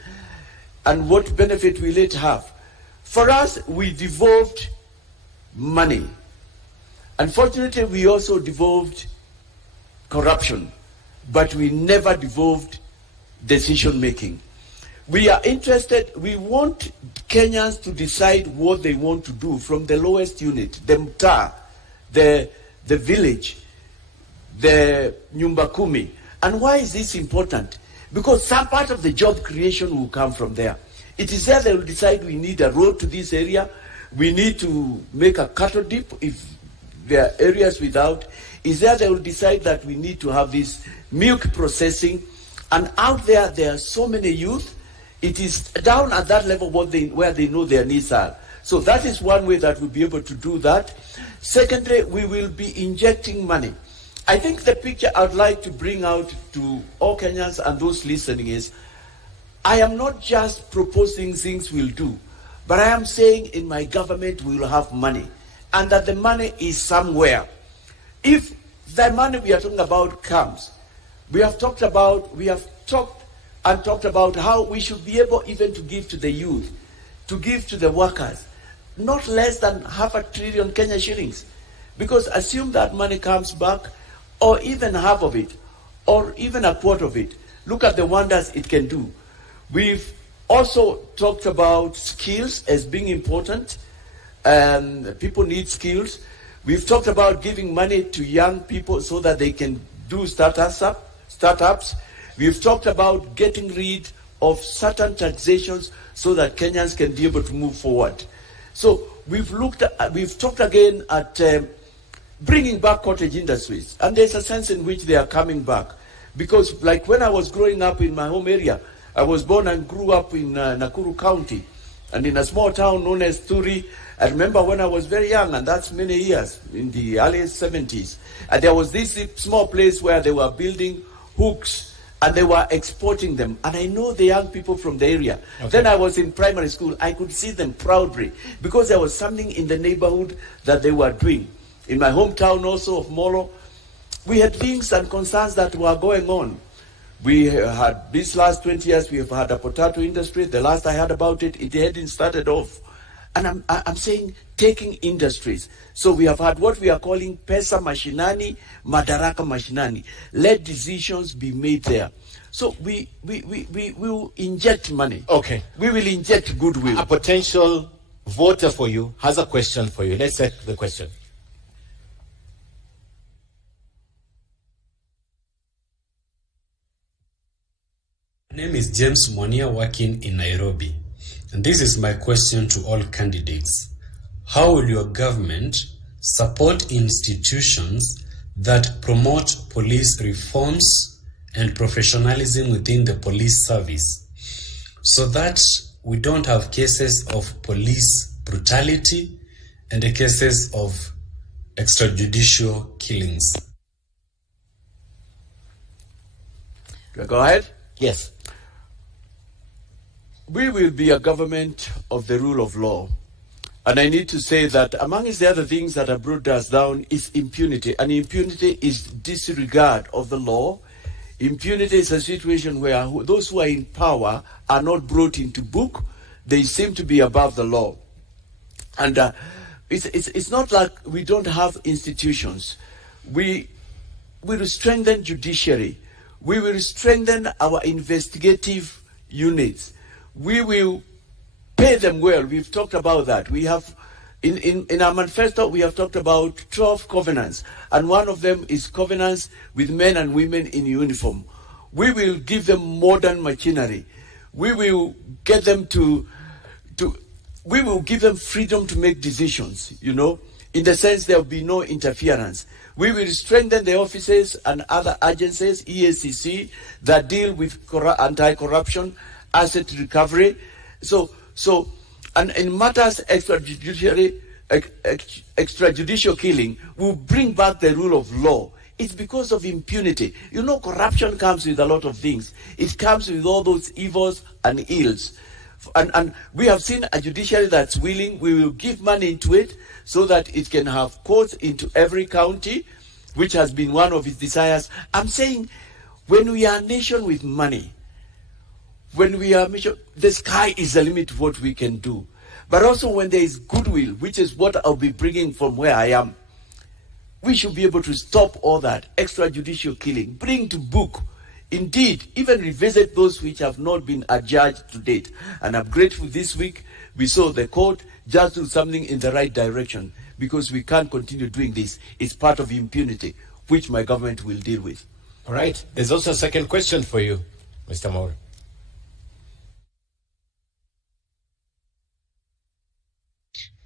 And what benefit will it have? For us, we devolved money. Unfortunately, we also devolved corruption, but we never devolved decision making. We are interested, we want Kenyans to decide what they want to do from the lowest unit, the mtaa, the village, the nyumba kumi. And why is this important? Because some part of the job creation will come from there. It is there they will decide we need a road to this area, we need to make a cattle dip if there are areas without. Is there they will decide that we need to have this milk processing. And out there, there are so many youth. It is down at that level where they know their needs are. So that is one way that we'll be able to do that. Secondly, we will be injecting money. I think the picture I'd like to bring out to all Kenyans and those listening is, I am not just proposing things we'll do, but I am saying in my government we will have money, and that the money is somewhere. If the money we are talking about comes, we have talked about how we should be able even to give to the youth, to give to the workers, not less than 500 billion Kenya shillings. Because assume that money comes back, or even half of it, or even a quarter of it. Look at the wonders it can do. We've also talked about skills as being important. People need skills. We've talked about giving money to young people so that they can do startups. We've talked about getting rid of certain taxations so that Kenyans can be able to move forward. So we've talked again at bringing back cottage industries, and there's a sense in which they are coming back. Because like when I was growing up in my home area, I was born and grew up in Nakuru County, and in a small town known as Turi. I remember when I was very young, and that's many years, in the early 70s, and there was this small place where they were building hooks, and they were exporting them. And I know the young people from the area. Okay. Then I was in primary school. I could see them proudly, because there was something in the neighborhood that they were doing. In my hometown also of Molo, we had things and concerns that were going on. We had, these last 20 years, we have had a potato industry. The last I heard about it, it hadn't started off. And I'm saying taking industries. So we have had what we are calling Pesa Mashinani, Madaraka Mashinani. Let decisions be made there. So we will inject money. Okay. We will inject goodwill. A potential voter for you has a question for you. Let's take the question. My name is James Monia, working in Nairobi. And this is my question to all candidates. How will your government support institutions that promote police reforms and professionalism within the police service, so that we don't have cases of police brutality and the cases of extrajudicial killings? Go ahead. Yes. We will be a government of the rule of law. And I need to say that amongst the other things that have brought us down is impunity. And impunity is disregard of the law. Impunity is a situation where those who are in power are not brought into book. They seem to be above the law. And it's not like we don't have institutions. We will strengthen judiciary. We will strengthen our investigative units. We will pay them well. We've talked about that. We have, in our manifesto, we have talked about 12 covenants, and one of them is covenants with men and women in uniform. We will give them modern machinery. We will get them we will give them freedom to make decisions, in the sense there will be no interference. We will strengthen the offices and other agencies, EACC, that deal with anti-corruption, asset recovery. So And in matters extrajudicial killing, will bring back the rule of law. It's because of impunity. You know, corruption comes with a lot of things. It comes with all those evils and ills. And we have seen a judiciary that's willing. We will give money into it so that it can have courts into every county, which has been one of its desires. I'm saying, when we are a nation with money, when we are the sky is the limit to what we can do. But also when there is goodwill, which is what I'll be bringing from where I am, we should be able to stop all that extrajudicial killing, bring to book, indeed, even revisit those which have not been adjudged to date. And I'm grateful this week we saw the court just do something in the right direction, because we can't continue doing this. It's part of impunity, which my government will deal with. All right. There's also a second question for you, Mr. Moore.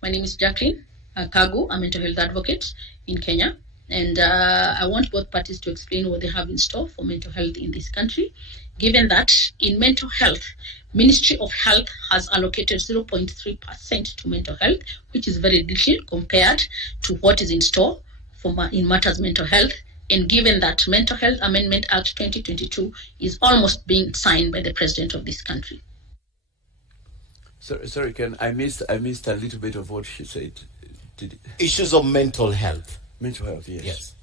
My name is Jacqueline Kagu. I'm a mental health advocate in Kenya. And I want both parties to explain what they have in store for mental health in this country, given that in mental health, Ministry of Health has allocated 0.3% to mental health, which is very little compared to what is in store for in matters mental health. And given that Mental Health Amendment Act 2022 is almost being signed by the president of this country. Sorry, Ken, I missed a little bit of what she said. Issues of mental health. Mental health, yes. Yes.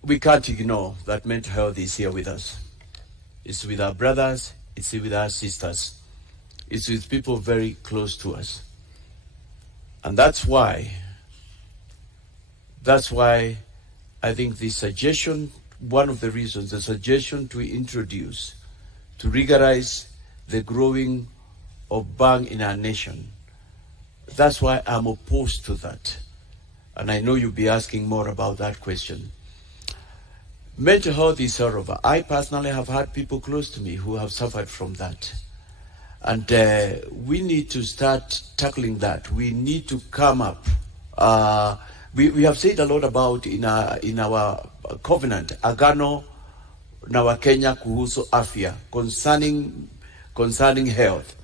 We can't ignore that mental health is here with us. It's with our brothers, it's with our sisters. It's with people very close to us. And that's why I think the suggestion, one of the reasons, the suggestion to introduce, to regularize the growing of bang in our nation, that's why I'm opposed to that. And I know you'll be asking more about that question. Mental health is horrible. I personally have had people close to me who have suffered from that. And we need to start tackling that. We need to come up. We have said a lot about in our covenant, Agano na Wakenya kuhusu afya, concerning health.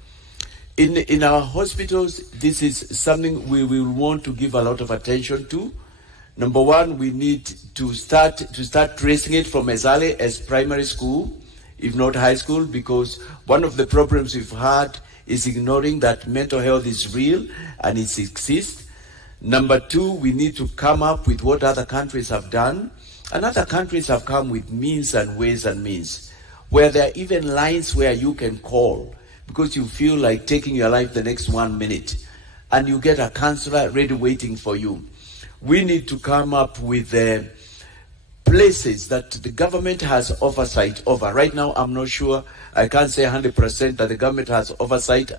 In our hospitals, this is something we will want to give a lot of attention to. Number one, we need to start tracing it from as early as primary school, if not high school, because one of the problems we've had is ignoring that mental health is real and it exists. Number two, we need to come up with what other countries have done. And other countries have come with means and ways and means, where there are even lines where you can call because you feel like taking your life the next 1 minute, and you get a counselor ready waiting for you. We need to come up with places that the government has oversight over. Right now, I'm not sure, I can't say 100% that the government has oversight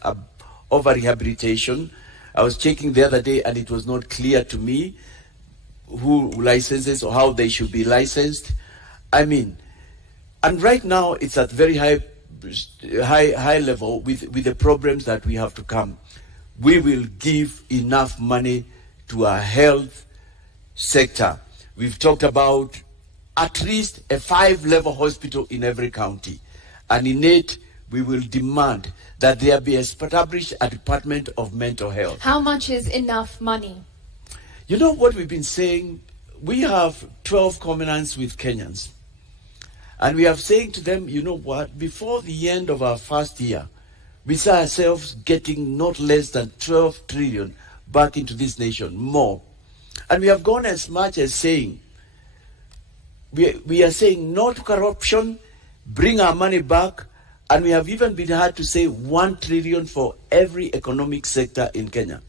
over rehabilitation. I was checking the other day and it was not clear to me who licenses or how they should be licensed. I mean, and right now it's at very high level with the problems that we have to come. We will give enough money to our health sector. We've talked about at least a 5-level hospital in every county. And in it, we will demand that there be established a Department of Mental Health. How much is enough money? You know what we've been saying? We have 12 covenants with Kenyans. And we are saying to them, you know what, before the end of our first year, we see ourselves getting not less than 12 trillion back into this nation, more. And we have gone as much as saying, we are saying no to corruption, bring our money back, and we have even been had to say 1 trillion for every economic sector in Kenya.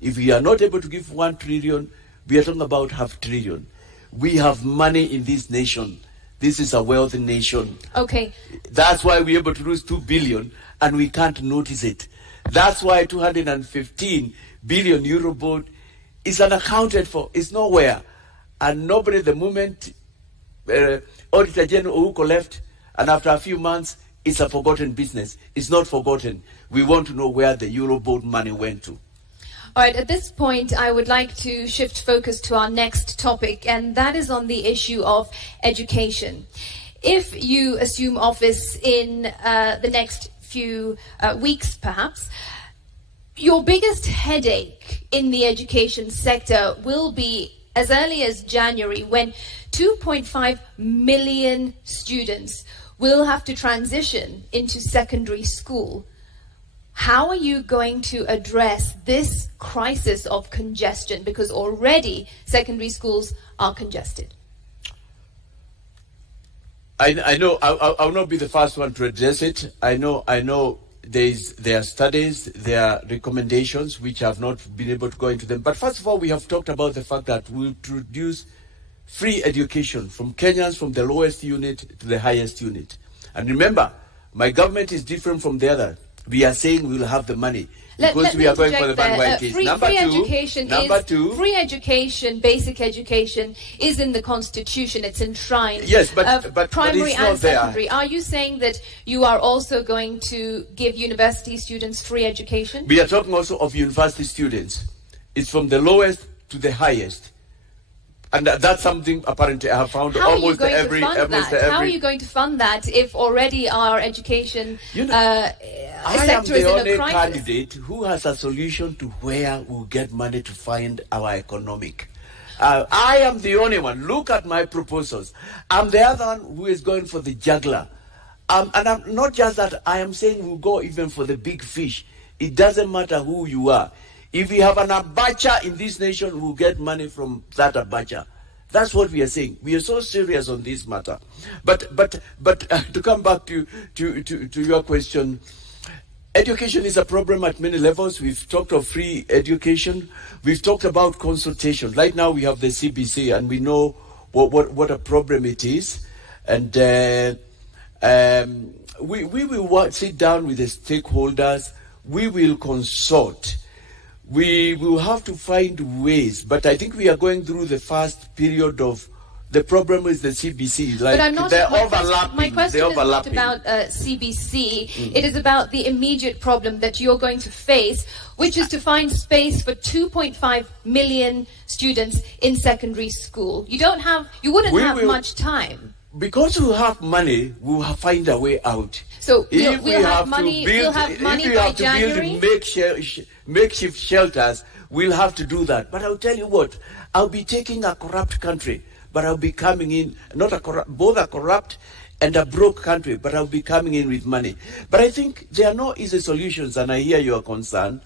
If we are not able to give 1 trillion, we are talking about $500 billion. We have money in this nation. This is a wealthy nation. Okay. That's why we're able to lose 2 billion and we can't notice it. That's why 215 billion Eurobond is unaccounted for. It's nowhere. And nobody, the moment Auditor General Ouko left, and after a few months, it's a forgotten business. It's not forgotten. We want to know where the Eurobond money went to. All right, at this point, I would like to shift focus to our next topic, and that is on the issue of education. if you assume office in the next few weeks, perhaps, your biggest headache in the education sector will be as early as January, when 2.5 million students will have to transition into secondary school. How are you going to address this crisis of congestion? Because already secondary schools are congested. I know I'll not be the first one to address it. I know there are studies, there are recommendations which have not been able to go into them. But first of all, we have talked about the fact that we'll introduce free education from Kenyans from the lowest unit to the highest unit. And remember, my government is different from the other. We are saying we'll have the money because we are going for the bandwagon case. Free education, basic education is in the Constitution. It's enshrined. Yes, but primary it's not and secondary. Are you saying that you are also going to give university students free education? We are talking also of university students. It's from the lowest to the highest. And that's something apparently I have found almost every. How are you going to fund that if already our education I am the only candidate who has a solution to where we'll get money to fund our economic. I am the only one. Look at my proposals. I'm the other one who is going for the juggler. And I'm not just that, I am saying we'll go even for the big fish. It doesn't matter who you are. If we have an abacha in this nation, we'll get money from that abacha. That's what we are saying. We are so serious on this matter. But to come back to your question, education is a problem at many levels. We've talked of free education. We've talked about consultation. Right now we have the CBC, and we know what a problem it is. And we will sit down with the stakeholders. We will consult. We will have to find ways, but I think we are going through the first period of the problem is the CBC. Like, but I'm not. My question is not about CBC. It is about the immediate problem that you're going to face, which is to find space for 2.5 million students in secondary school. You wouldn't have much time. Because we have money, we will find a way out. So we'll have money by January? Makeshift shelters, we'll have to do that. But I'll tell you what, I'll be taking a corrupt country, but I'll be coming in, both a corrupt and a broke country, but I'll be coming in with money. But I think there are no easy solutions, and I hear your concern.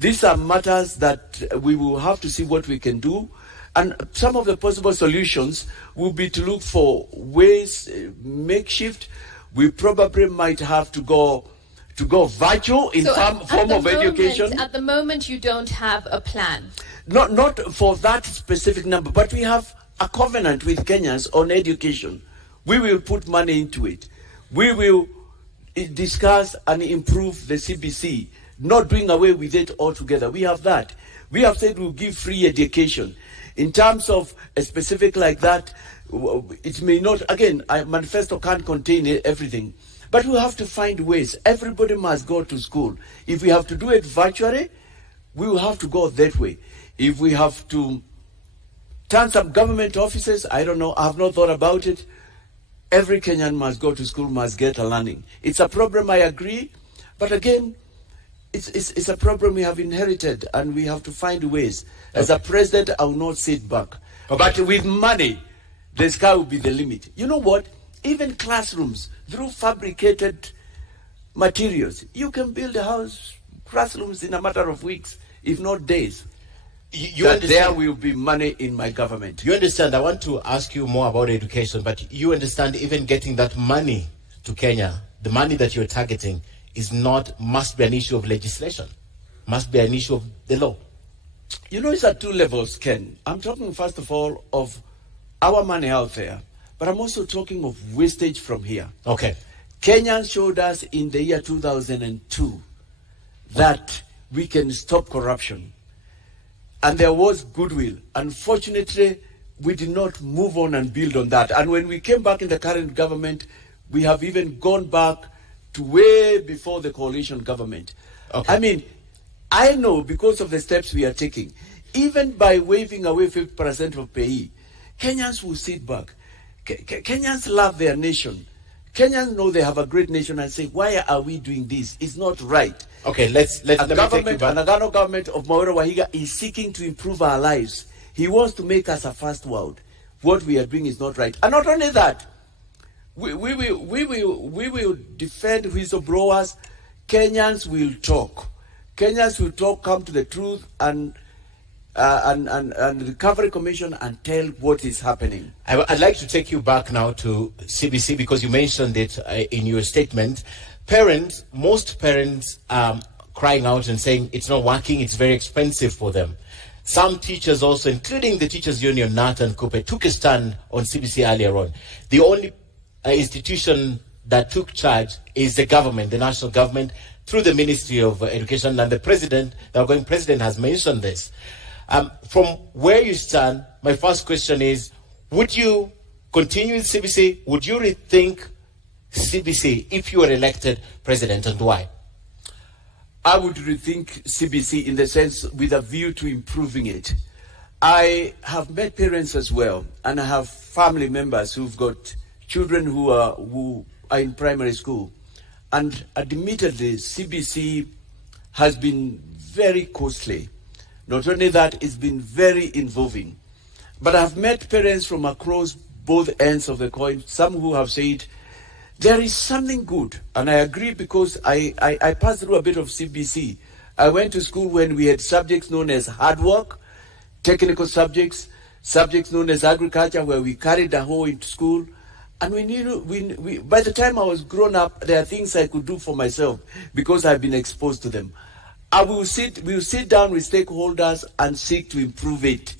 These are matters that we will have to see what we can do. And some of the possible solutions will be to look for ways, makeshift. We probably might have to go virtual in form of education. At the moment, you don't have a plan. Not for that specific number, but we have a covenant with Kenyans on education. We will put money into it. We will discuss and improve the CBC, not doing away with it altogether. We have that. We have said we'll give free education. In terms of a specific like that, it may not, again, a manifesto can't contain everything, but we have to find ways. Everybody must go to school. If we have to do it virtually, we will have to go that way. If we have to turn some government offices, I don't know, I have not thought about it. Every Kenyan must go to school, must get a learning. It's a problem, I agree, but again, it's a problem we have inherited, and we have to find ways. As a president, I will not sit back. But with money, the sky will be the limit. You know what? Even classrooms, through fabricated materials, you can build classrooms in a matter of weeks, if not days. There will be money in my government. You understand, I want to ask you more about education, but you understand even getting that money to Kenya, the money that you're targeting, must be an issue of legislation, must be an issue of the law. You know, it's at two levels, Ken. I'm talking, first of all, of our money out there, but I'm also talking of wastage from here. Okay. Kenyans showed us in the year 2002 that we can stop corruption. And there was goodwill. Unfortunately, we did not move on and build on that. And when we came back in the current government, we have even gone back to way before the coalition government. Okay. I mean, I know because of the steps we are taking, even by waiving away 50% of pay, Kenyans will sit back. Kenyans love their nation. Kenyans know they have a great nation and say, why are we doing this? It's not right. Okay, let me take you back. The Nagano government of Mawere Wahiga is seeking to improve our lives. He wants to make us a first world. What we are doing is not right. And not only that, we will defend whistleblowers. Kenyans will talk. Kenyans will talk, come to the truth, and the Recovery Commission and tell what is happening. I'd like to take you back now to CBC because you mentioned it in your statement. Most parents are crying out and saying it's not working, it's very expensive for them. Some teachers also, including the Teachers Union, NAT and Coupe, took a stand on CBC earlier on. The only institution that took charge is the government, the national government, through the Ministry of Education, and the outgoing president has mentioned this. From where you stand, my first question is, would you continue with CBC? Would you rethink CBC if you were elected president, and why? I would rethink CBC in the sense with a view to improving it. I have met parents as well, and I have family members who've got children who are in primary school. And admittedly, CBC has been very costly. Not only that, it's been very involving. But I've met parents from across both ends of the coin, some who have said, there is something good. And I agree because I passed through a bit of CBC. I went to school when we had subjects known as hard work, technical subjects known as agriculture, where we carried the hoe into school. And we by the time I was grown up, there are things I could do for myself because I've been exposed to them. We'll sit down with stakeholders and seek to improve it.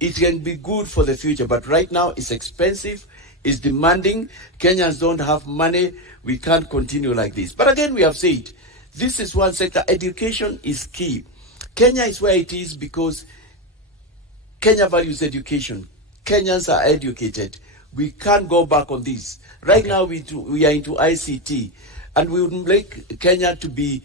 It can be good for the future, but right now it's expensive, it's demanding. Kenyans don't have money. We can't continue like this. But again, we have said, this is one sector. Education is key. Kenya is where it is because Kenya values education. Kenyans are educated. We can't go back on this. Right now, we are into ICT, and we would like Kenya to be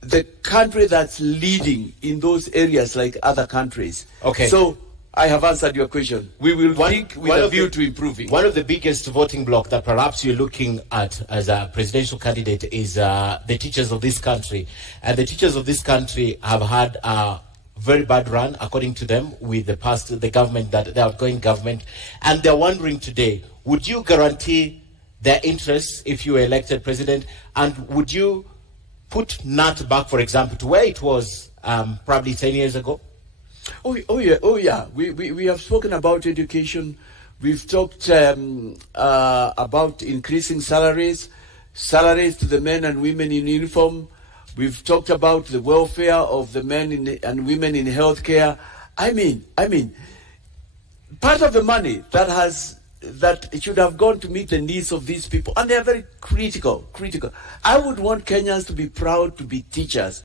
the country that's leading in those areas like other countries. Okay. So I have answered your question. We will think with a view to improving. One of the biggest voting bloc that perhaps you're looking at as a presidential candidate is the teachers of this country. And the teachers of this country have had a very bad run, according to them, with the government, the outgoing government. And they're wondering today, would you guarantee their interests if you were elected president? And would you put NAT back, for example, to where it was probably 10 years ago? Oh yeah. We have spoken about education. We've talked about increasing salaries to the men and women in uniform. We've talked about the welfare of the men and women in healthcare. I mean, part of the money that it should have gone to meet the needs of these people, and they are very critical. I would want Kenyans to be proud to be teachers.